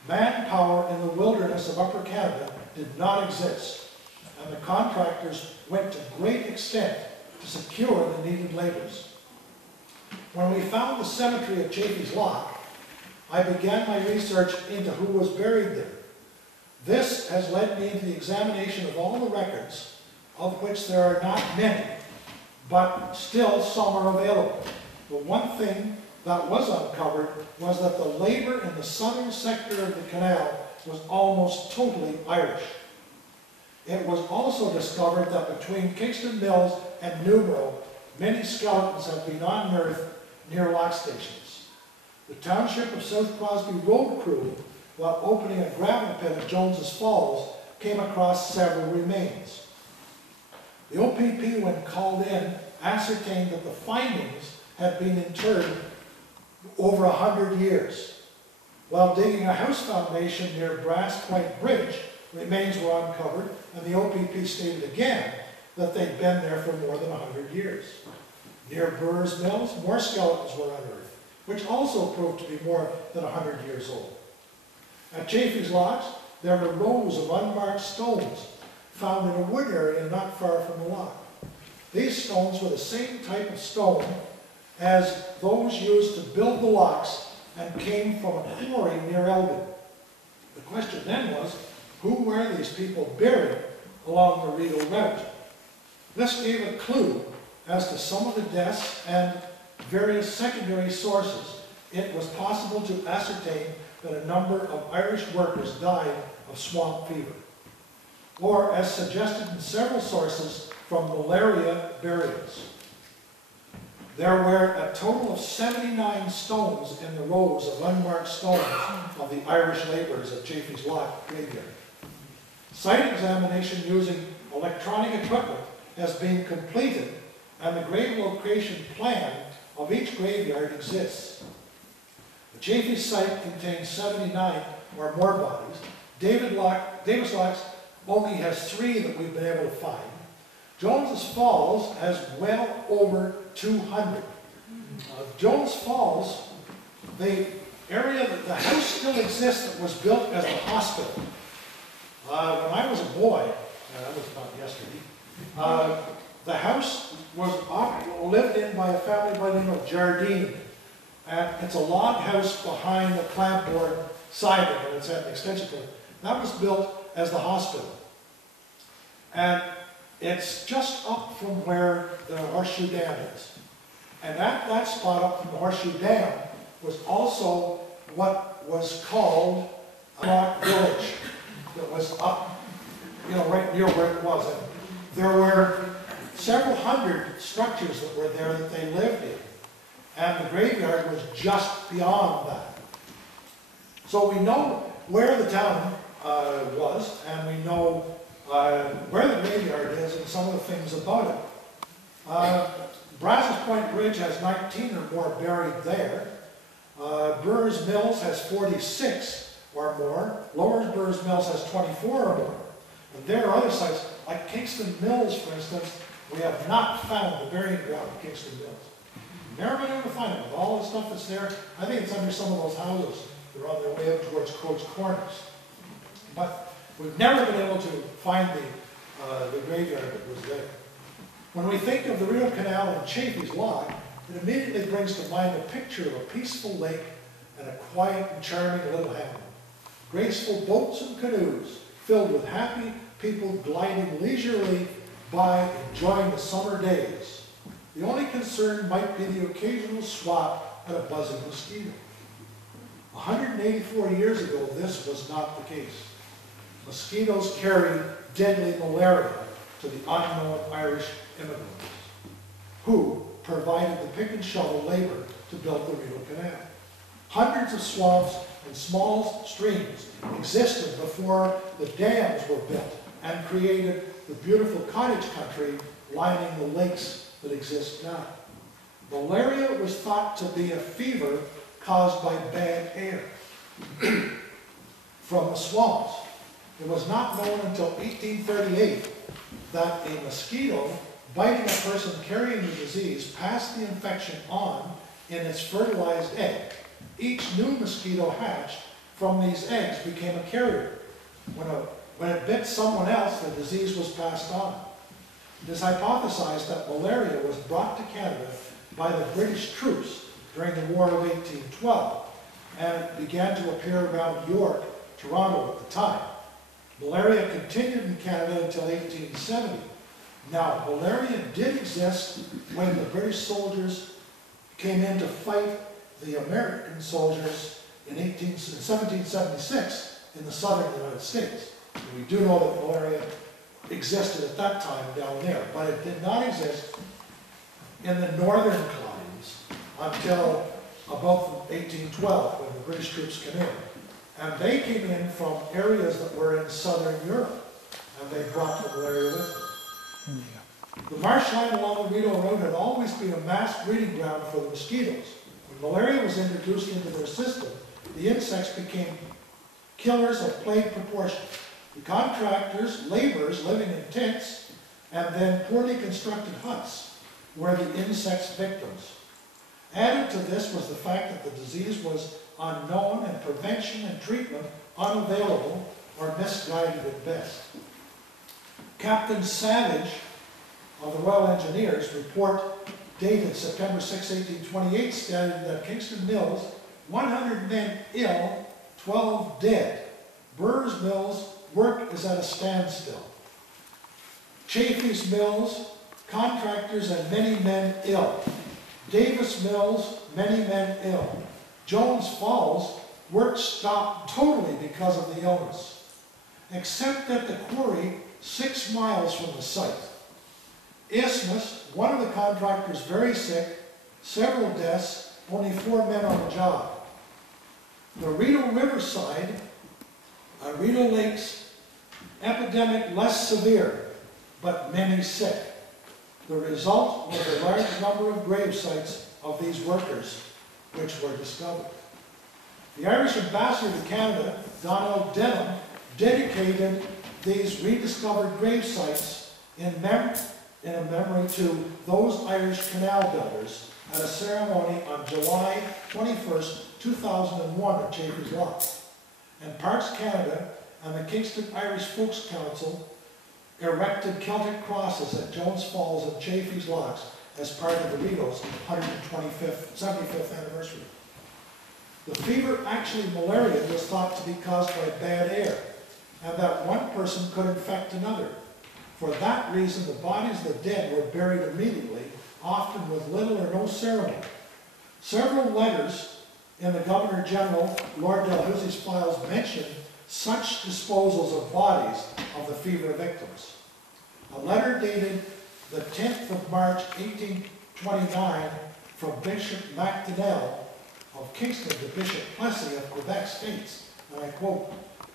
Manpower in the wilderness of Upper Canada did not exist, and the contractors went to great extent to secure the needed labors. When we found the cemetery at Chafee's Lock, I began my research into who was buried there. This has led me into the examination of all the records, of which there are not many, but still some are available. The one thing that was uncovered was that the labor in the southern sector of the canal was almost totally Irish. It was also discovered that between Kingston Mills and Newborough, many skeletons have been unearthed near lock stations. The township of South Crosby road crew, while opening a gravel pit at Jones's Falls, came across several remains. The OPP, when called in, ascertained that the findings had been interred over 100 years. While digging a house foundation near Brass Point Bridge, remains were uncovered, and the OPP stated again that they'd been there for more than 100 years. Near Burr's Mills, more skeletons were unearthed, which also proved to be more than 100 years old. At Chafee's Locks, there were rows of unmarked stones found in a wood area not far from the lock. These stones were the same type of stone as those used to build the locks and came from a quarry near Elgin. The question then was, who were these people buried along the Rideau route? This gave a clue as to some of the deaths and various secondary sources. It was possible to ascertain that a number of Irish workers died of swamp fever, or as suggested in several sources, from malaria burials. There were a total of 79 stones in the rows of unmarked stones of the Irish labourers at Chafee's Lock graveyard. Site examination using electronic equipment has been completed, and the grave location plan of each graveyard exists. The Chafee site contains 79 or more bodies. Davis Locks only has 3 that we've been able to find. Jones's Falls has well over 200. Jones Falls, the area that the house still exists that was built as a hospital. When I was a boy, that was about yesterday, the house was lived in by a family by the name of Jardine. And it's a log house behind the clapboard siding, and it's at an extension point. That was built as the hospital. And it's just up from where the Horseshoe Dam is. And at that spot up from the Horseshoe Dam was also what was called Rock Village. That was up, right near where it was. And there were several hundred structures that were there that they lived in. And the graveyard was just beyond that. So we know where the town was, and we know where the graveyard is and some of the things about it. Brazos Point Bridge has 19 or more buried there. Burr's Mills has 46 or more. Lower Burr's Mills has 24 or more. And there are other sites, like Kingston Mills, for instance. We have not found the burying ground of Kingston Mills. Never been able to find it. With all the stuff that's there, I think it's under some of those houses that are on their way up towards Coach Corners. But we've never been able to find the graveyard that was there. When we think of the Rideau Canal and Chafee's Lock, it immediately brings to mind a picture of a peaceful lake and a quiet and charming little hamlet. Graceful boats and canoes filled with happy people gliding leisurely by, enjoying the summer days. The only concern might be the occasional swat at a buzzing mosquito. 184 years ago, this was not the case. Mosquitoes carried deadly malaria to the unknown Irish immigrants, who provided the pick and shovel labor to build the Rideau Canal. Hundreds of swamps and small streams existed before the dams were built and created the beautiful cottage country lining the lakes that exist now. Malaria was thought to be a fever caused by bad air from the swamps. It was not known until 1838 that a mosquito biting a person carrying the disease passed the infection on in its fertilized egg. Each new mosquito hatched from these eggs became a carrier. When a When it bit someone else, the disease was passed on. It is hypothesized that malaria was brought to Canada by the British troops during the War of 1812, and it began to appear around York, Toronto at the time. Malaria continued in Canada until 1870. Now, malaria did exist when the British soldiers came in to fight the American soldiers in 1776 in the southern United States. And we do know that malaria existed at that time down there, but it did not exist in the northern climes until about 1812 when the British troops came in. And they came in from areas that were in southern Europe, and they brought the malaria with them. The marshland along the Rideau Road had always been a mass breeding ground for the mosquitoes. When malaria was introduced into their system, the insects became killers of plague proportions. The contractors, laborers living in tents, and then poorly constructed huts were the insects' victims. Added to this was the fact that the disease was unknown and prevention and treatment unavailable or misguided at best. Captain Savage of the Royal Engineers report dated September 6, 1828 stated that Kingston Mills, 100 men ill, 12 dead. Burr's Mills, work is at a standstill. Chaffee's Mills, contractors and many men ill. Davis Mills, many men ill. Jones Falls, work stopped totally because of the illness, except at the quarry 6 miles from the site. Isthmus, one of the contractors very sick, several deaths, only 4 men on the job. The Rideau Riverside, Rideau Lakes, epidemic less severe, but many sick. The result was a large number of grave sites of these workers, which were discovered. The Irish ambassador to Canada, Donald Denham, dedicated these rediscovered grave sites in a memory to those Irish canal builders at a ceremony on July 21st, 2001 at Chaffee's Lock. And Parks Canada and the Kingston Irish Folks Council erected Celtic crosses at Jones Falls and Chaffee's Locks as part of the Rideau's 75th anniversary. The fever, actually malaria, was thought to be caused by bad air, and that one person could infect another. For that reason, the bodies of the dead were buried immediately, often with little or no ceremony. Several letters in the Governor General, Lord Dalhousie's files mention such disposals of bodies of the fever victims. A letter dated the 10th of March, 1829, from Bishop MacDonnell of Kingston to Bishop Plessy of Quebec states, and I quote,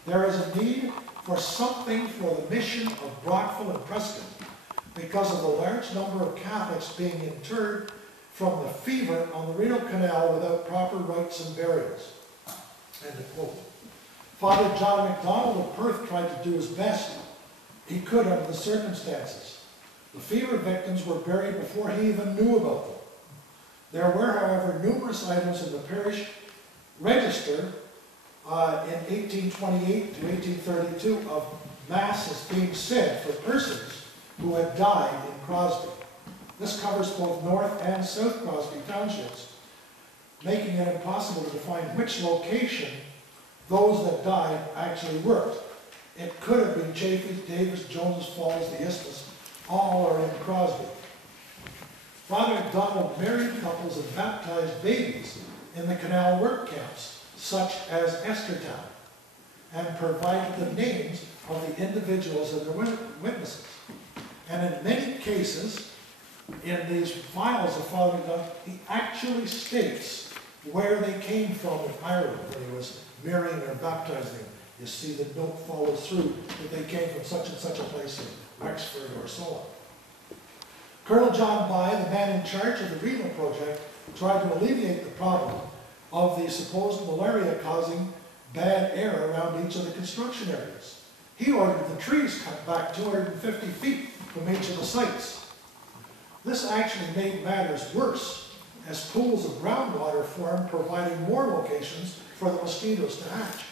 "There is a need for something for the mission of Brockville and Prescott because of the large number of Catholics being interred from the fever on the Rideau Canal without proper rites and burials." End of quote. Father John MacDonald of Perth tried to do his best he could under the circumstances. The fever victims were buried before he even knew about them. There were, however, numerous items in the parish register in 1828 to 1832 of masses being said for persons who had died in Crosby. This covers both North and South Crosby townships, making it impossible to define which location those that died actually worked. It could have been Chaffee's, Davis, Jones Falls, the Isthmus, all are in Crosby. Father MacDonald married couples and baptized babies in the canal work camps, such as Estertown, and provided the names of the individuals and their witnesses. And in many cases, in these files of Father MacDonald, he actually states where they came from in Ireland when he was marrying or baptizing them. You see the note follows through that they came from such and such a place in Wexford or so on. Colonel John By, the man in charge of the Rideau project, tried to alleviate the problem of the supposed malaria causing bad air around each of the construction areas. He ordered the trees cut back 250 feet from each of the sites. This actually made matters worse, as pools of groundwater formed, providing more locations for the mosquitoes to hatch.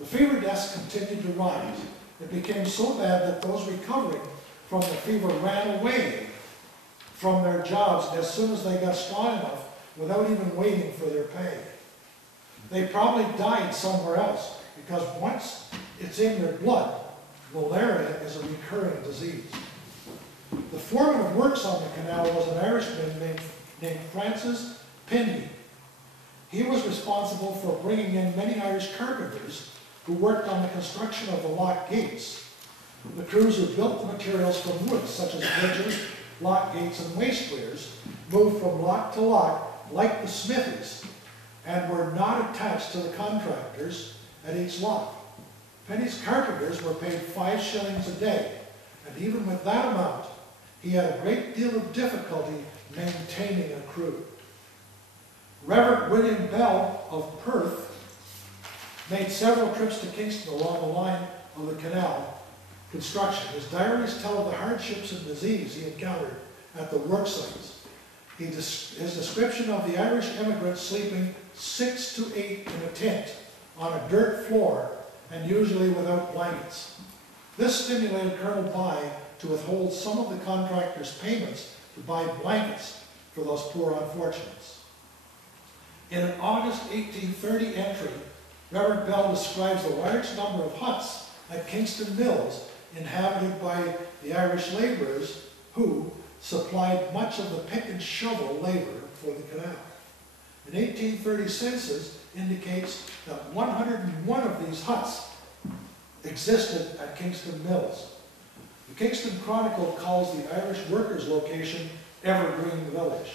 The fever deaths continued to rise. It became so bad that those recovering from the fever ran away from their jobs as soon as they got strong enough without even waiting for their pay. They probably died somewhere else because once it's in their blood, malaria is a recurring disease. The foreman of works on the canal was an Irishman named Francis Pindy. He was responsible for bringing in many Irish carpenters who worked on the construction of the lock gates. The crews who built the materials from wood, such as bridges, lock gates, and waste weirs, moved from lock to lock like the smithies and were not attached to the contractors at each lock. Penny's carpenters were paid 5 shillings a day, and even with that amount, he had a great deal of difficulty maintaining a crew. Reverend William Bell of Perth made several trips to Kingston along the line of the canal construction. His diaries tell of the hardships and disease he encountered at the work sites. His description of the Irish immigrants sleeping 6 to 8 in a tent on a dirt floor and usually without blankets. This stimulated Colonel By to withhold some of the contractors' payments to buy blankets for those poor unfortunates. In an August 1830 entry, Reverend Bell describes the large number of huts at Kingston Mills inhabited by the Irish laborers who supplied much of the pick and shovel labor for the canal. An 1830 census indicates that 101 of these huts existed at Kingston Mills. The Kingston Chronicle calls the Irish workers' location Evergreen Village.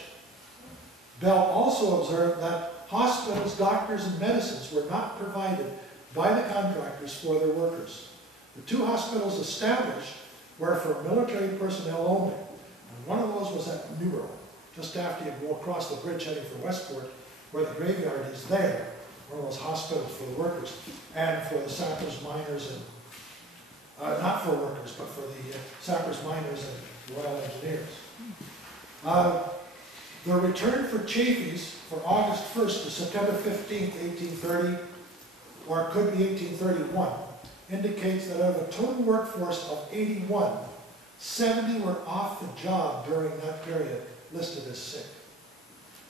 Bell also observed that hospitals, doctors, and medicines were not provided by the contractors for their workers. The 2 hospitals established were for military personnel only, and one of those was at Newborough, just after you go across the bridge heading for Westport, where the graveyard is there, one of those hospitals for the workers, and for the sappers, miners, and not for workers, but for the sappers, miners, and Royal Engineers. The return for Chaffees for August 1st to September 15th, 1830, or it could be 1831, indicates that out of a total workforce of 81, 70 were off the job during that period, listed as sick.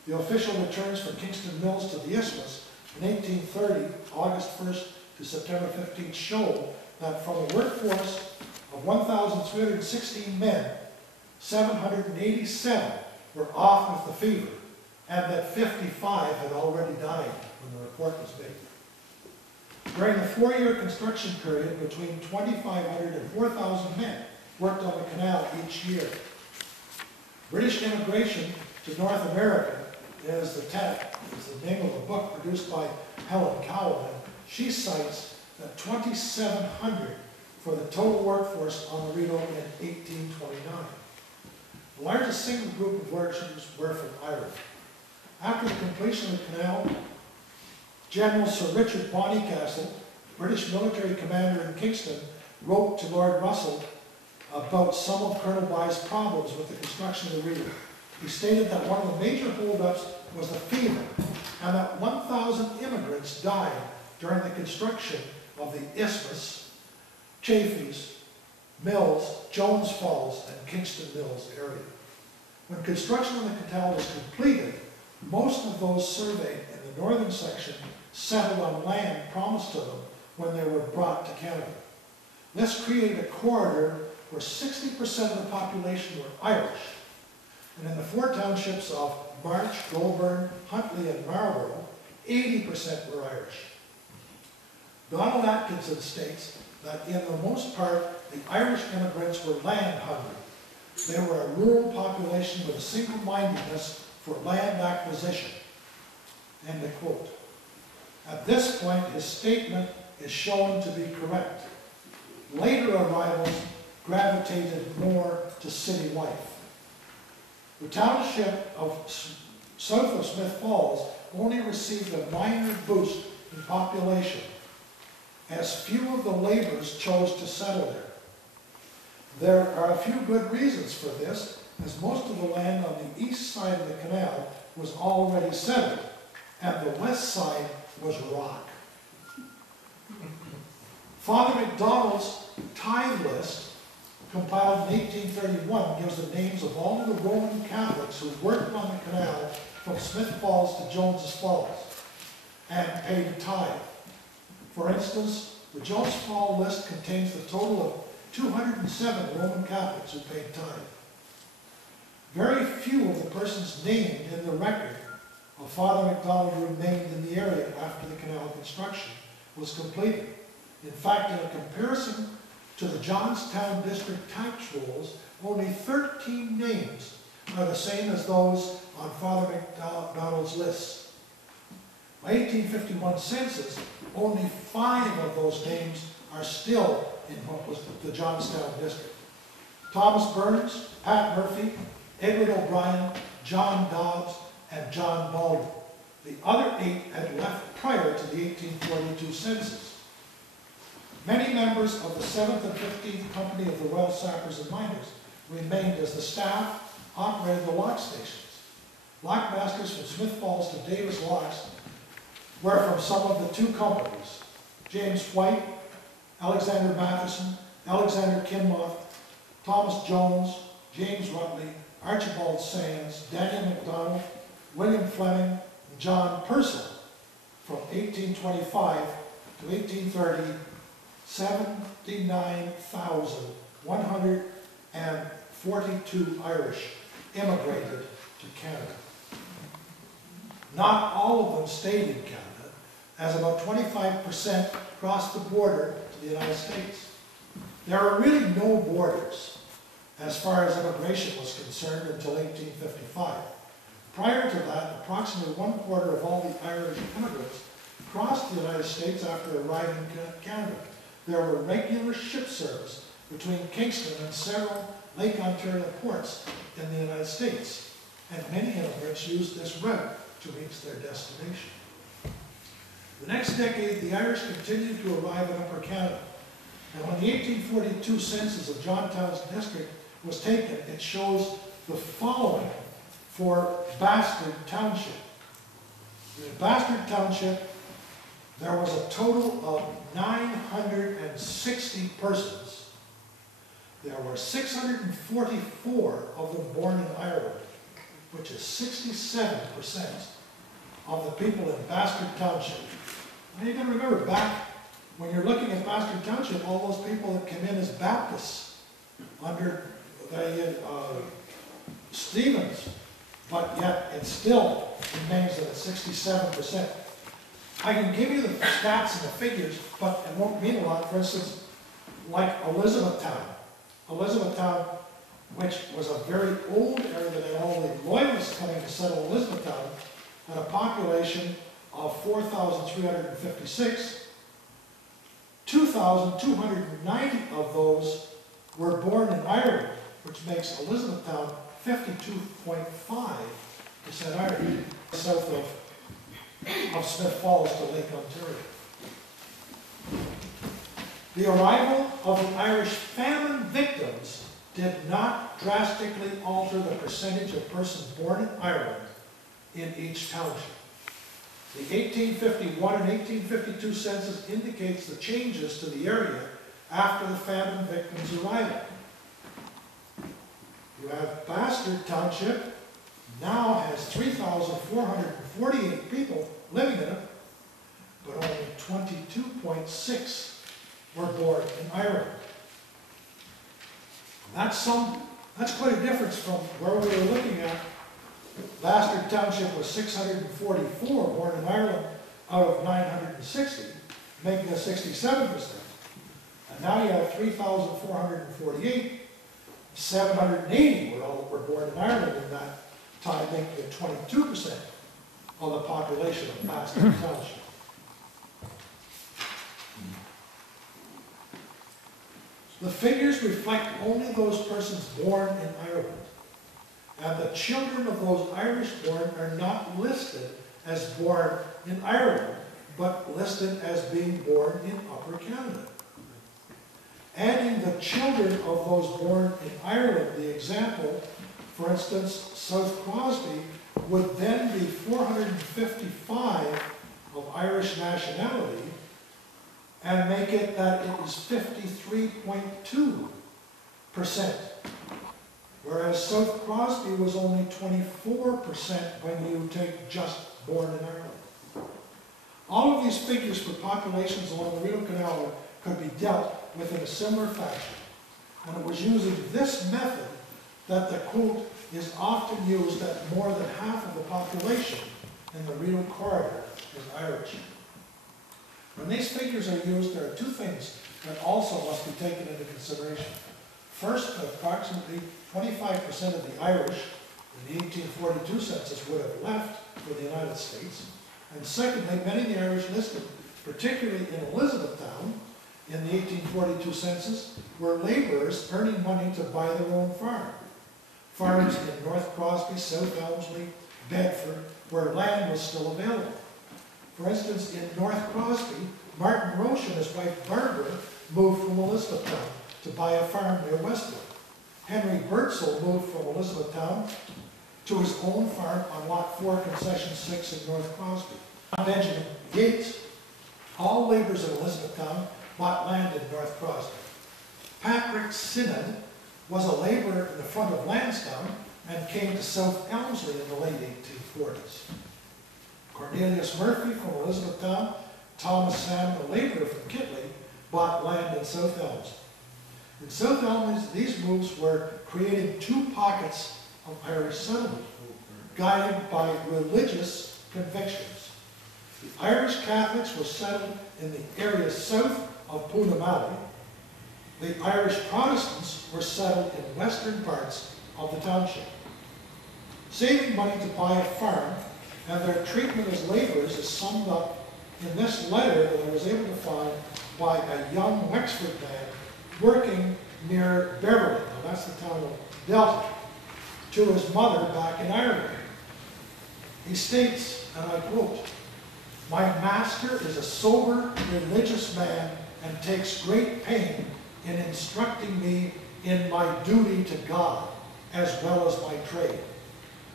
The official returns for Kingston Mills to the Isthmus in 1830, August 1st to September 15th, show that from a workforce of 1,316 men, 787 were off with the fever, and that 55 had already died when the report was made. During the 4-year construction period, between 2,500 and 4,000 men worked on the canal each year. British Immigration to North America is the name of a book produced by Helen Cowan. She cites that 2,700 for the total workforce on the Rideau in 1829. The largest single group of workers were from Ireland. After the completion of the canal, General Sir Richard Bonnycastle, British military commander in Kingston, wrote to Lord Russell about some of Colonel Bye's problems with the construction of the Rideau. He stated that one of the major holdups was the fever, and that 1,000 immigrants died during the construction of the Isthmus, Chaffees, Mills, Jones Falls, and Kingston Mills area. When construction of the canal was completed, most of those surveyed in the northern section settled on land promised to them when they were brought to Canada. This created a corridor where 60% of the population were Irish, and in the 4 townships of March, Goulburn, Huntley, and Marlborough, 80% were Irish. Donald Atkinson states that in the most part, the Irish immigrants were land hungry. They were a rural population with a single-mindedness for land acquisition. End of quote. At this point, his statement is shown to be correct. Later arrivals gravitated more to city life. The township of south of Smith Falls only received a minor boost in population, as few of the laborers chose to settle there. There are a few good reasons for this, as most of the land on the east side of the canal was already settled, and the west side was rock. Father McDonald's tithe list, compiled in 1831, gives the names of all the Roman Catholics who worked on the canal from Smith Falls to Jones's Falls and paid a tithe. For instance, the Jones Falls list contains the total of 207 Roman Catholics who paid tithe. Very few of the persons named in the record of Father McDonald remained in the area after the canal construction was completed. In fact, in a comparison to the Johnstown District tax rolls, only 13 names are the same as those on Father McDonald's list. By 1851 census, only 5 of those names are still in what was the Johnstown District. Thomas Burns, Pat Murphy, Edward O'Brien, John Dobbs, and John Baldwin. The other 8 had left prior to the 1842 census. Many members of the 7th and 15th Company of the Royal Sappers and Miners remained as the staff operated the lock stations. Lockmasters from Smith Falls to Davis Locks were from some of the 2 companies: James White, Alexander Patterson, Alexander Kinmoth, Thomas Jones, James Rutley, Archibald Sands, Daniel McDonald, William Fleming, and John Purcell. From 1825 to 1830, 79,142 Irish immigrated to Canada. Not all of them stayed in Canada, as about 25% crossed the border to the United States. There were really no borders as far as immigration was concerned until 1855. Prior to that, approximately 1/4 of all the Irish immigrants crossed the United States after arriving in Canada. There were regular ship service between Kingston and several Lake Ontario ports in the United States, and many immigrants used this route to reach their destination. The next decade, the Irish continued to arrive in Upper Canada, and when the 1842 census of Johnstown's district was taken, it shows the following for Bastard Township. In Bastard Township, there was a total of 960 persons. There were 644 of them born in Ireland, which is 67% of the people in Bastard Township. Now you got to remember, back when you're looking at Bastard Township, all those people that came in as Baptists under the Stevens, but yet it still remains at 67%. I can give you the stats and the figures, but it won't mean a lot. For instance, like Elizabethtown, which was a very old area that had all the loyalists coming to settle Elizabethtown, had a population of 4,356. 2,290 of those were born in Ireland, which makes Elizabethtown 52.5% Irish, south of Smith Falls to Lake Ontario. The arrival of the Irish famine victims did not drastically alter the percentage of persons born in Ireland in each township. The 1851 and 1852 census indicates the changes to the area after the famine victims' arrival. You have Bastard Township now has 3,448 people living in it, but only 22.6 were born in Ireland. That's quite a difference from where we were looking at. Bastard Township was 644 born in Ireland out of 960, making it 67%. And now you have 3,448, 780 were born in Ireland in that time, making it 22% of the population of Bastard Township. The figures reflect only those persons born in Ireland, and the children of those Irish born are not listed as born in Ireland, but listed as being born in Upper Canada. Adding the children of those born in Ireland, the example, for instance, South Crosby, would then be 455 of Irish nationality, and make it that it is 53.2%, whereas South Crosby was only 24% when you take just born in Ireland. All of these figures for populations along the Rideau Canal could be dealt with in a similar fashion, and it was using this method that the quote is often used that more than half of the population in the Rideau corridor is Irish. When these figures are used, there are two things that also must be taken into consideration. First, approximately 25% of the Irish in the 1842 census would have left for the United States. And secondly, many of the Irish listed, particularly in Elizabethtown, in the 1842 census, were laborers earning money to buy their own farm. Farms in North Crosby, South Elmsley, Bedford, where land was still available. For instance, in North Crosby, Martin Roche and his wife Barbara moved from Elizabethtown to buy a farm near Westwood. Henry Birdsall moved from Elizabethtown to his own farm on Lot 4, Concession 6 in North Crosby. Benjamin Yates, all laborers in Elizabethtown, bought land in North Crosby. Patrick Synod was a laborer in the front of Lansdowne and came to South Elmsley in the late 1840s. Cornelius Murphy from Elizabethtown, Thomas Salmon, a laborer from Kitley, bought land in South Elmsley. In South Elmsley, these moves were creating two pockets of Irish settlement, guided by religious convictions. The Irish Catholics were settled in the area south of Poonamally. The Irish Protestants were settled in western parts of the township. Saving money to buy a farm and their treatment as laborers is summed up in this letter that I was able to find by a young Wexford man working near Beverly, now that's the town of Delta, to his mother back in Ireland. He states, and I quote, "My master is a sober, religious man and takes great pain in instructing me in my duty to God as well as my trade.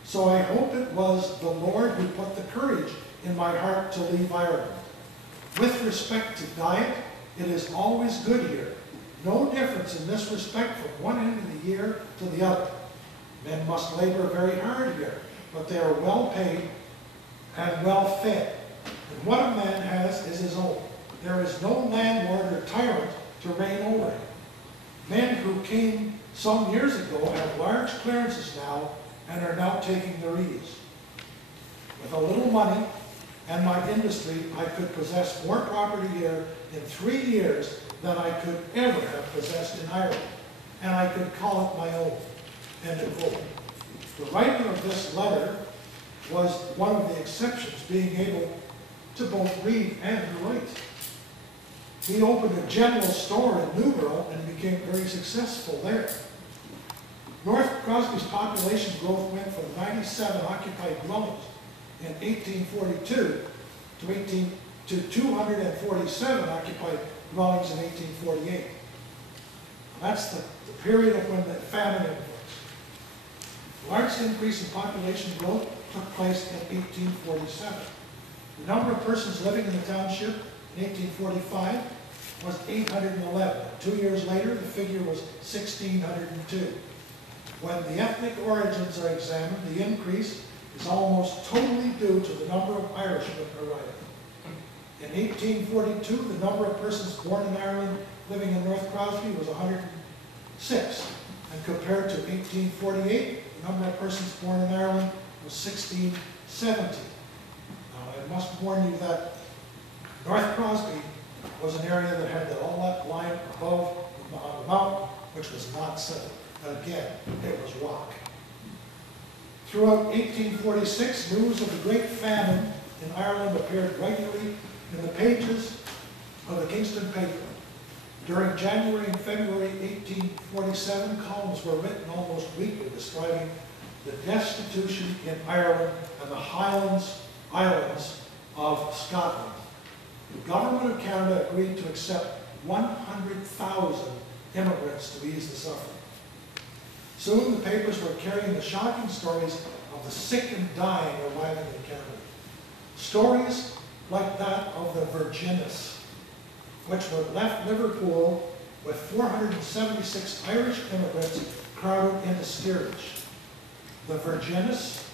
So I hope it was the Lord who put the courage in my heart to leave Ireland. With respect to diet, it is always good here. No difference in this respect from one end of the year to the other. Men must labor very hard here, but they are well paid and well fed. And what a man has is his own. There is no landlord or tyrant to reign over him. Men who came some years ago have large clearances now and are now taking their ease. With a little money and my industry, I could possess more property here in 3 years than I could ever have possessed in Ireland, and I could call it my own." End of quote. The writer of this letter was one of the exceptions, being able to both read and to write. He opened a general store in Newborough and became very successful there. North Crosby's population growth went from 97 occupied dwellings in 1842 to 247 occupied dwellings in 1848. That's the period of when the famine influenced. The largest increase in population growth took place in 1847. The number of persons living in the township in 1845 was 811. 2 years later, the figure was 1,602. When the ethnic origins are examined, the increase is almost totally due to the number of Irishmen arriving. In 1842, the number of persons born in Ireland living in North Crosby was 106, and compared to 1848, the number of persons born in Ireland was 1670. Now, I must warn you that North Crosby was an area that had all that line above on the mountain, which was not settled. Again, it was rock. Throughout 1846, news of the Great Famine in Ireland appeared regularly in the pages of the Kingston paper. During January and February 1847, columns were written almost weekly describing the destitution in Ireland and the Highlands Islands of Scotland. The government of Canada agreed to accept 100,000 immigrants to ease the suffering. Soon the papers were carrying the shocking stories of the sick and dying arriving in Canada. Stories like that of the Virginis, which would left Liverpool with 476 Irish immigrants crowded into steerage. The Virginis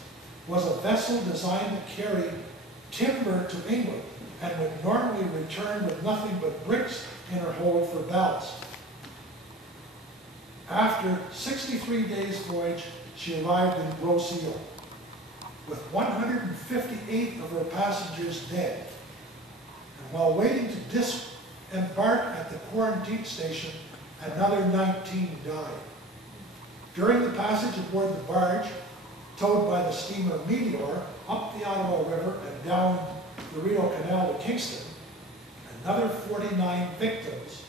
was a vessel designed to carry timber to England and would normally return with nothing but bricks in her hold for ballast. After 63 days' voyage, she arrived in Grosse-Ile with 158 of her passengers dead. And while waiting to disembark at the quarantine station, another 19 died. During the passage aboard the barge, towed by the steamer Meteor up the Ottawa River and down the Rideau Canal to Kingston, another 49 victims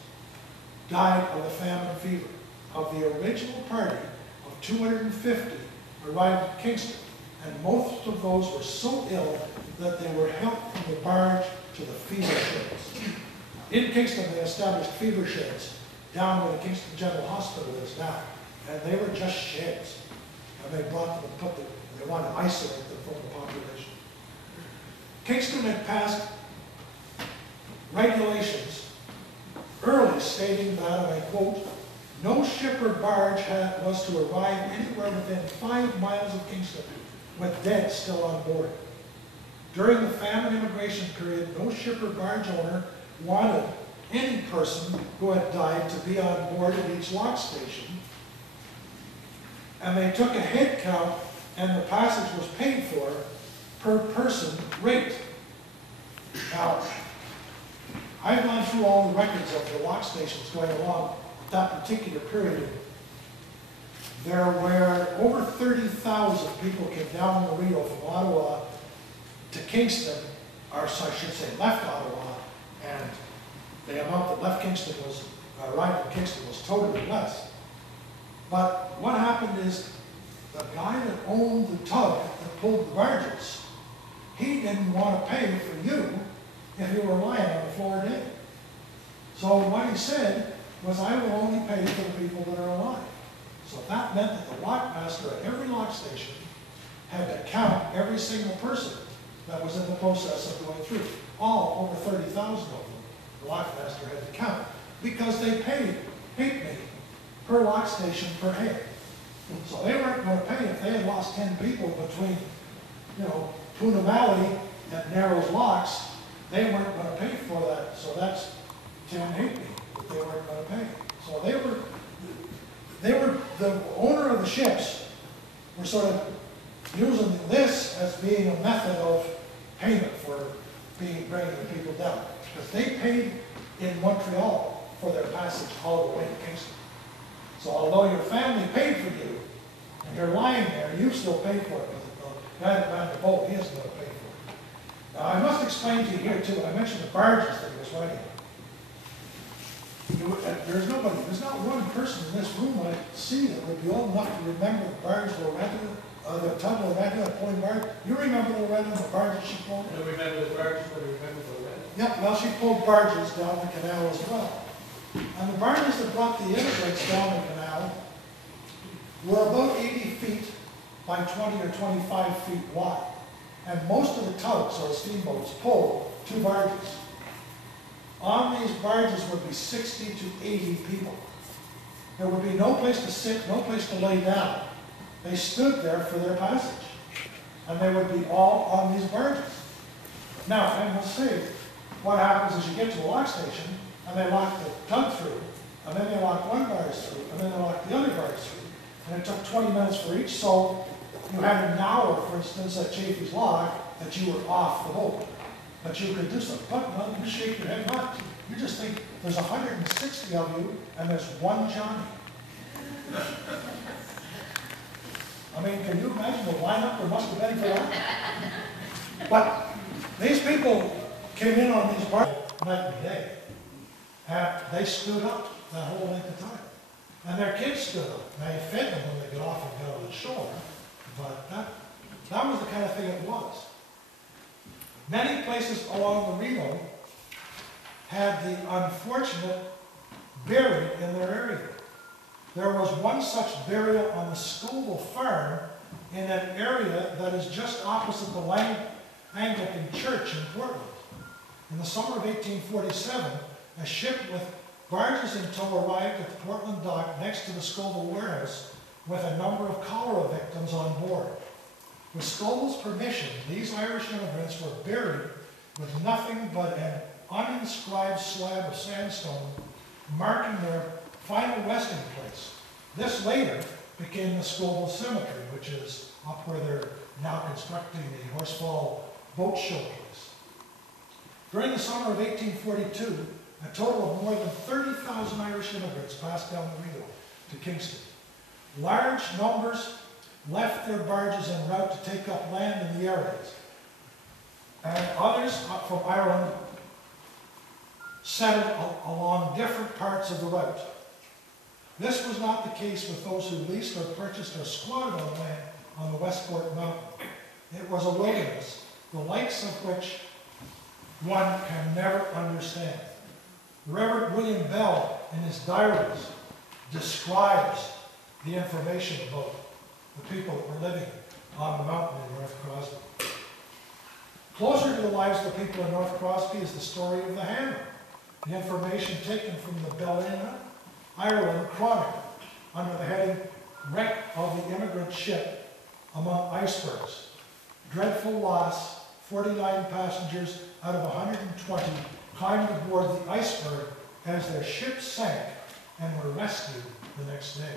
died of the famine fever. Of the original party of 250 arrived at Kingston, and most of those were so ill that they were helped from the barge to the fever sheds. In Kingston, they established fever sheds down where the Kingston General Hospital is now, and they were just sheds. And they brought them and put them, they wanted to isolate them from the population. Kingston had passed regulations early stating that, and I quote, no ship or barge was to arrive anywhere within 5 miles of Kingston with dead still on board. During the famine immigration period, no ship or barge owner wanted any person who had died to be on board at each lock station. And they took a head count, and the passage was paid for per person rate. Now, I've gone through all the records of the lock stations going along that particular period. There were over 30,000 people came down the Rideau from Ottawa to Kingston, or so I should say left Ottawa, and the amount that left Kingston was, arrived in Kingston was totally less. But what happened is the guy that owned the tug that pulled the barges, he didn't want to pay for you if you were lying on the floor dead. So what he said was, I will only pay for the people that are alive. So that meant that the lockmaster at every lock station had to count every single person that was in the process of going through. All over 30,000 of them, the lockmaster had to count, because they paid halfpenny per lock station per head. So they weren't going to pay if they had lost 10 people between, you know, Puna Valley and Narrows Locks. They weren't going to pay for that. So that's 10 halfpenny that they weren't going to pay. So they were the owner of the ships were sort of using this as being a method of payment for bringing the people down, because they paid in Montreal for their passage all the way to Kingston. So although your family paid for you, and you're lying there, you still pay for it. But the guy that ran the boat, he isn't going to pay for it. Now I must explain to you here too, I mentioned the barges that he was riding on. There's not one person in this room I see that would be old enough to remember the barge Loretta, the tug Loretta, the pulling barge. You remember Loretta and the barge that she pulled? I don't remember the barges, but I remember the red. Yeah, well, she pulled barges down the canal as well. And the barges that brought the immigrants down the canal were about 80 feet by 20 or 25 feet wide. And most of the tugs, or steamboats, pulled 2 barges. On these barges would be 60 to 80 people. There would be no place to sit, no place to lay down. They stood there for their passage. And they would be all on these barges. Now, I must say, what happens is you get to a lock station, and they lock the tug through, and then they lock one barge through, and then they lock the other barge through. And it took 20 minutes for each, so you had an hour, for instance, at Chafee's Lock, that you were off the boat. But you could do something. But no, you shake your head not. You just think there's 160 of you, and there's one Johnny. I mean, can you imagine the lineup there must have been for that? But these people came in on these barges night and day. And they stood up that whole length of time. And their kids stood up. Now, you fed them when they got off and got on the shore. But that was the kind of thing it was. Many places along the Rideau had the unfortunate buried in their area. There was one such burial on the Scoville farm in an area that is just opposite the Anglican Church in Portland. In the summer of 1847, a ship with barges in tow arrived at the Portland dock next to the Scoville warehouse with a number of cholera victims on board. With Scoville's permission, these Irish immigrants were buried with nothing but an uninscribed slab of sandstone marking their final resting place. This later became the Scoville Cemetery, which is up where they're now constructing the Horsefall boat showcase. During the summer of 1842, a total of more than 30,000 Irish immigrants passed down the Rideau to Kingston. Large numbers left their barges en route to take up land in the areas, and others from Ireland settled along different parts of the route. This was not the case with those who leased or purchased or squatted on land on the Westport Mountain. It was a wilderness, the likes of which one can never understand. The Reverend William Bell, in his diaries, describes the information about the people that were living on the mountain in North Crosby. Closer to the lives of the people in North Crosby is the story of the Hammer, the information taken from the Ballina, Ireland Chronicle, under the heading Wreck of the Immigrant Ship Among Icebergs. Dreadful loss, 49 passengers out of 120 climbed aboard the iceberg as their ship sank and were rescued the next day.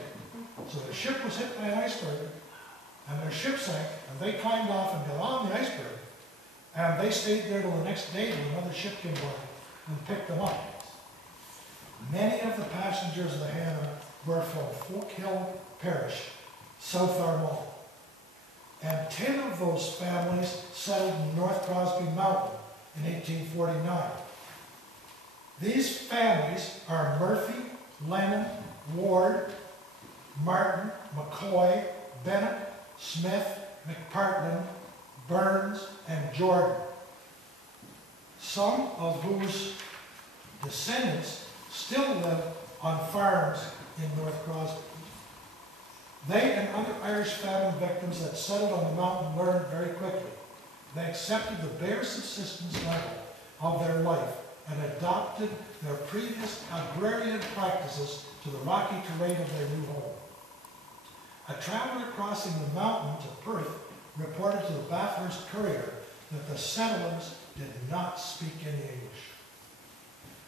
So their ship was hit by an iceberg, and their ship sank, and they climbed off and got on the iceberg, and they stayed there till the next day when another ship came by and picked them up. Many of the passengers of the Hannah were from Folk Hill Parish, South Armagh, and 10 of those families settled in North Crosby Mountain in 1849. These families are Murphy, Lennon, Ward, Martin, McCoy, Bennett, Smith, McPartland, Burns, and Jordan, some of whose descendants still live on farms in North Crosby. They and other Irish famine victims that settled on the mountain learned very quickly. They accepted the bare subsistence level of their life and adopted their previous agrarian practices to the rocky terrain of their new home. A traveler crossing the mountain to Perth reported to the Bathurst Courier that the settlers did not speak any English.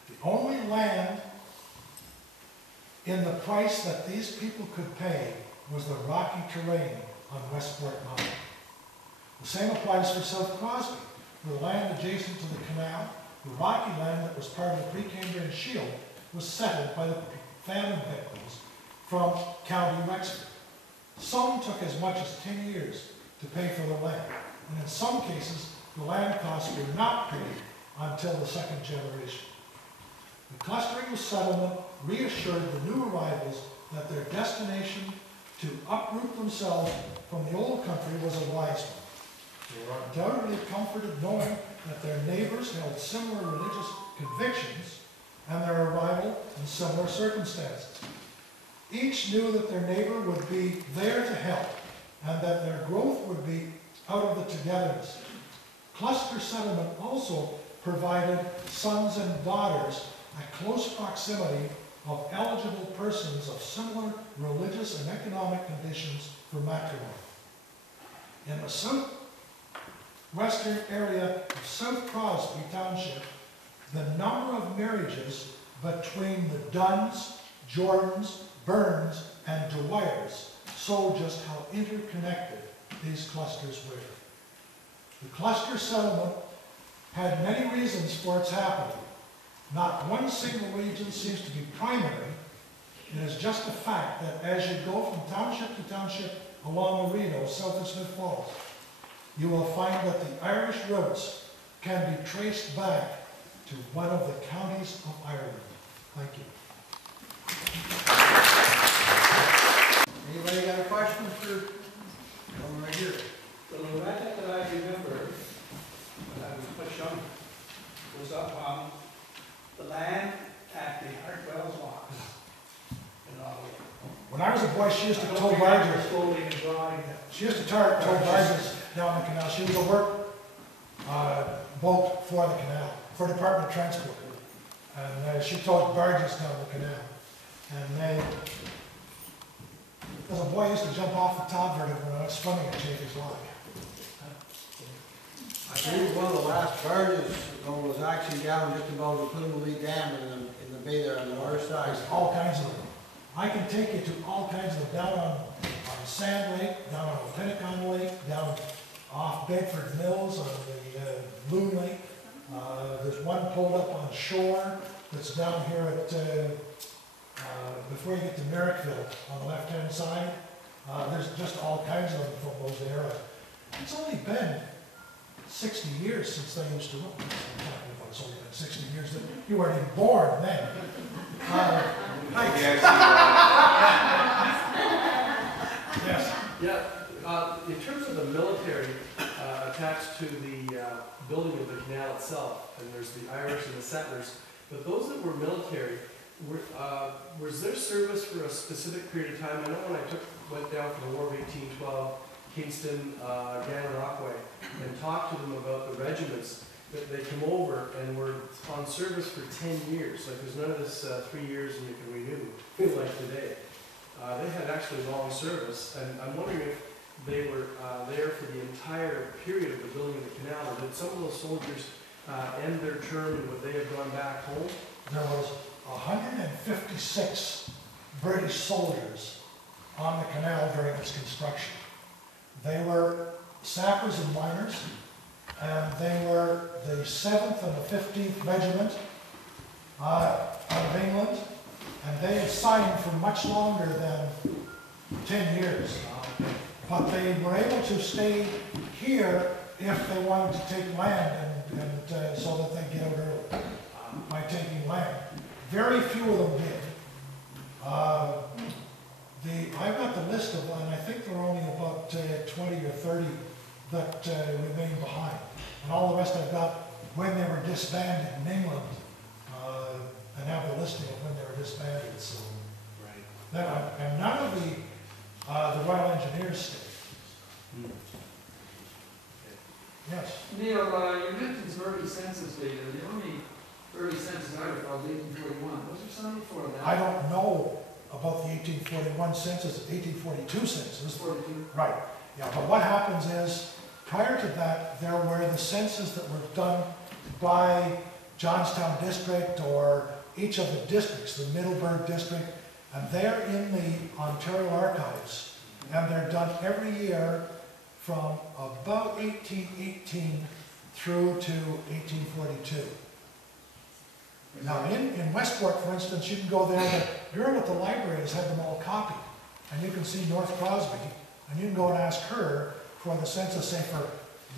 The only land in the price that these people could pay was the rocky terrain on Westport Mountain. The same applies for South Crosby, where the land adjacent to the canal, the rocky land that was part of the Precambrian Shield, was settled by the famine victims from County Wexford. Some took as much as 10 years to pay for the land, and in some cases, the land costs were not paid until the second generation. The clustering of settlement reassured the new arrivals that their destination to uproot themselves from the old country was a wise one. They were undoubtedly comforted knowing that their neighbors held similar religious convictions and their arrival in similar circumstances. Each knew that their neighbor would be there to help and that their growth would be out of the togetherness. Cluster settlement also provided sons and daughters a close proximity of eligible persons of similar religious and economic conditions for matrimony. In the southwestern area of South Crosby Township, the number of marriages between the Dunns, Jordans, Burns, and Dwyers show just how interconnected these clusters were. The cluster settlement had many reasons for its happening. Not one single region seems to be primary. It is just a fact that as you go from township to township along the Rideau, south of Smith Falls, you will find that the Irish roots can be traced back to one of the counties of Ireland. Thank you. Anybody got a question for someone right here? The Loretta that I remember, when I was much younger, was up on the land at the Hartwell's Lock in Ottawa. When I was a boy, she used to tow barges. Slowly and dry. She used to tow barges down the canal. She was a work boat for the canal, for Department of Transport. And she towed barges down the canal. And as a boy, I used to jump off the top of it when I was swimming at Chaffee's Lock. I believe one of the last barges though was actually down just above the Plymouth Dam in the bay there on the north side. There's all kinds of them. I can take you to all kinds of them, down on Sand Lake, down on Openicon Lake, down off Bedford Mills on the Loon Lake. There's one pulled up on shore that's down here at, before you get to Merrickville on the left-hand side. There's just all kinds of them from those era. It's only been 60 years since they used to run. I'm talking about it's only been 60 years. That you weren't even born then. Yes. Yeah, in terms of the military attached to the building of the canal itself, and there's the Irish and the settlers, but those that were military, was their service for a specific period of time? I know when I went down for the War of 1812, Kingston, Gannon Rockaway, and talked to them about the regiments, that they come over and were on service for 10 years. Like there's none of this 3 years and you can renew, like today. They had actually long service, and I'm wondering if they were there for the entire period of the building of the canal, or did some of those soldiers end their term and would they have gone back home? There was 156 British soldiers on the canal during its construction. They were sappers and miners, and they were the 7th and the 15th Regiment out of England, and they had signed for much longer than 10 years. But they were able to stay here if they wanted to take land, and so that they'd get out early by taking land. Very few of them did. I've got the list of one. I think there are only about 20 or 30 that remain behind. And all the rest I've got when they were disbanded in England, and have the listing of when they were disbanded. So, and none of the Royal Engineers stayed. Yes. Neil, you mentioned some early census data. The only early census I recall was 1841. Was there some before that? I don't know about the 1841 census, 1842 census. 42. Right. Yeah, but what happens is, prior to that, there were the census that were done by Johnstown District or each of the districts, the Middleburg District, and they're in the Ontario Archives, and they're done every year from about 1818 through to 1842. Now, in Westport, for instance, you can go there, the girl at the library has had them all copied, and you can see North Crosby, and you can go and ask her for the census, say for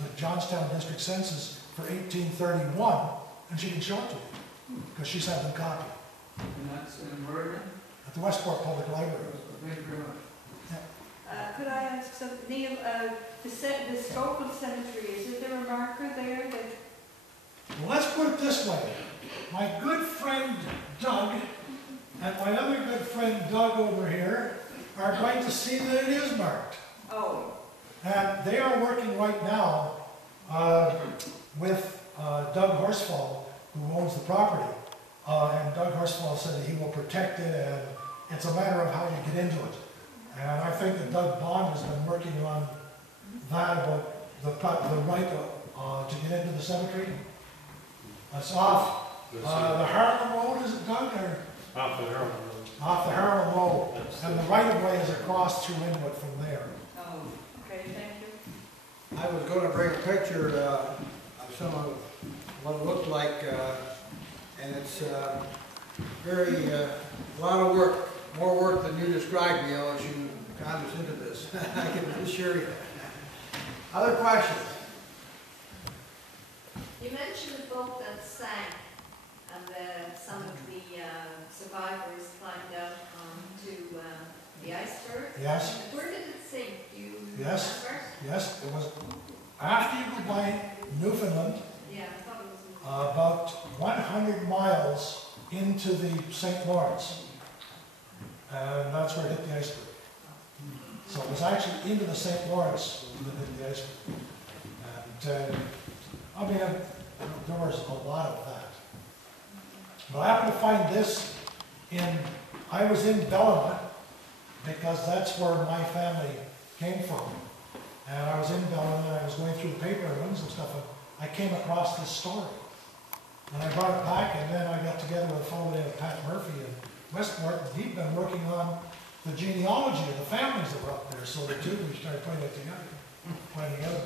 the Johnstown District Census for 1831, and she can show it to you, because she's had them copied. And that's in Oregon? At the Westport Public Library. Thank you very much. Could I ask something, Neil, the scope of cemetery, is there a marker there that... Well, let's put it this way. My good friend Doug and my other good friend Doug over here are going to see that it is marked. Oh. And they are working right now with Doug Horsfall, who owns the property. And Doug Horsfall said that he will protect it, and it's a matter of how you get into it. And I think that Doug Bond has been working on that, about the right to get into the cemetery. It's off the Harlem Road, is it, Doug? Or? Off the Harlem Road. Off the Harlem Road. And the right-of-way is across through Inwood from there. Oh, okay, thank you. I was going to bring a picture of some of what it looked like, and it's very, a lot of work, more work than you described, Neil, as you got us into this. I can assure you. Other questions? You mentioned a boat that sank, and some of the survivors climbed out onto the iceberg. Yes. Where did it sink? Do you Yes. remember? Yes, it was after you go by Newfoundland, Yeah, I thought it was. about 100 miles into the St. Lawrence. And that's where it hit the iceberg. So it was actually into the St. Lawrence that hit the iceberg. And I mean, there was a lot of that. But I happened to find this I was in Bellingham, because that's where my family came from. And I was in Bellingham, and I was going through the paper runs and stuff, and I came across this story. And I brought it back, and then I got together with a fellow named Pat Murphy in Westport, and he'd been working on the genealogy of the families that were up there, so the two, we started putting it together, putting together.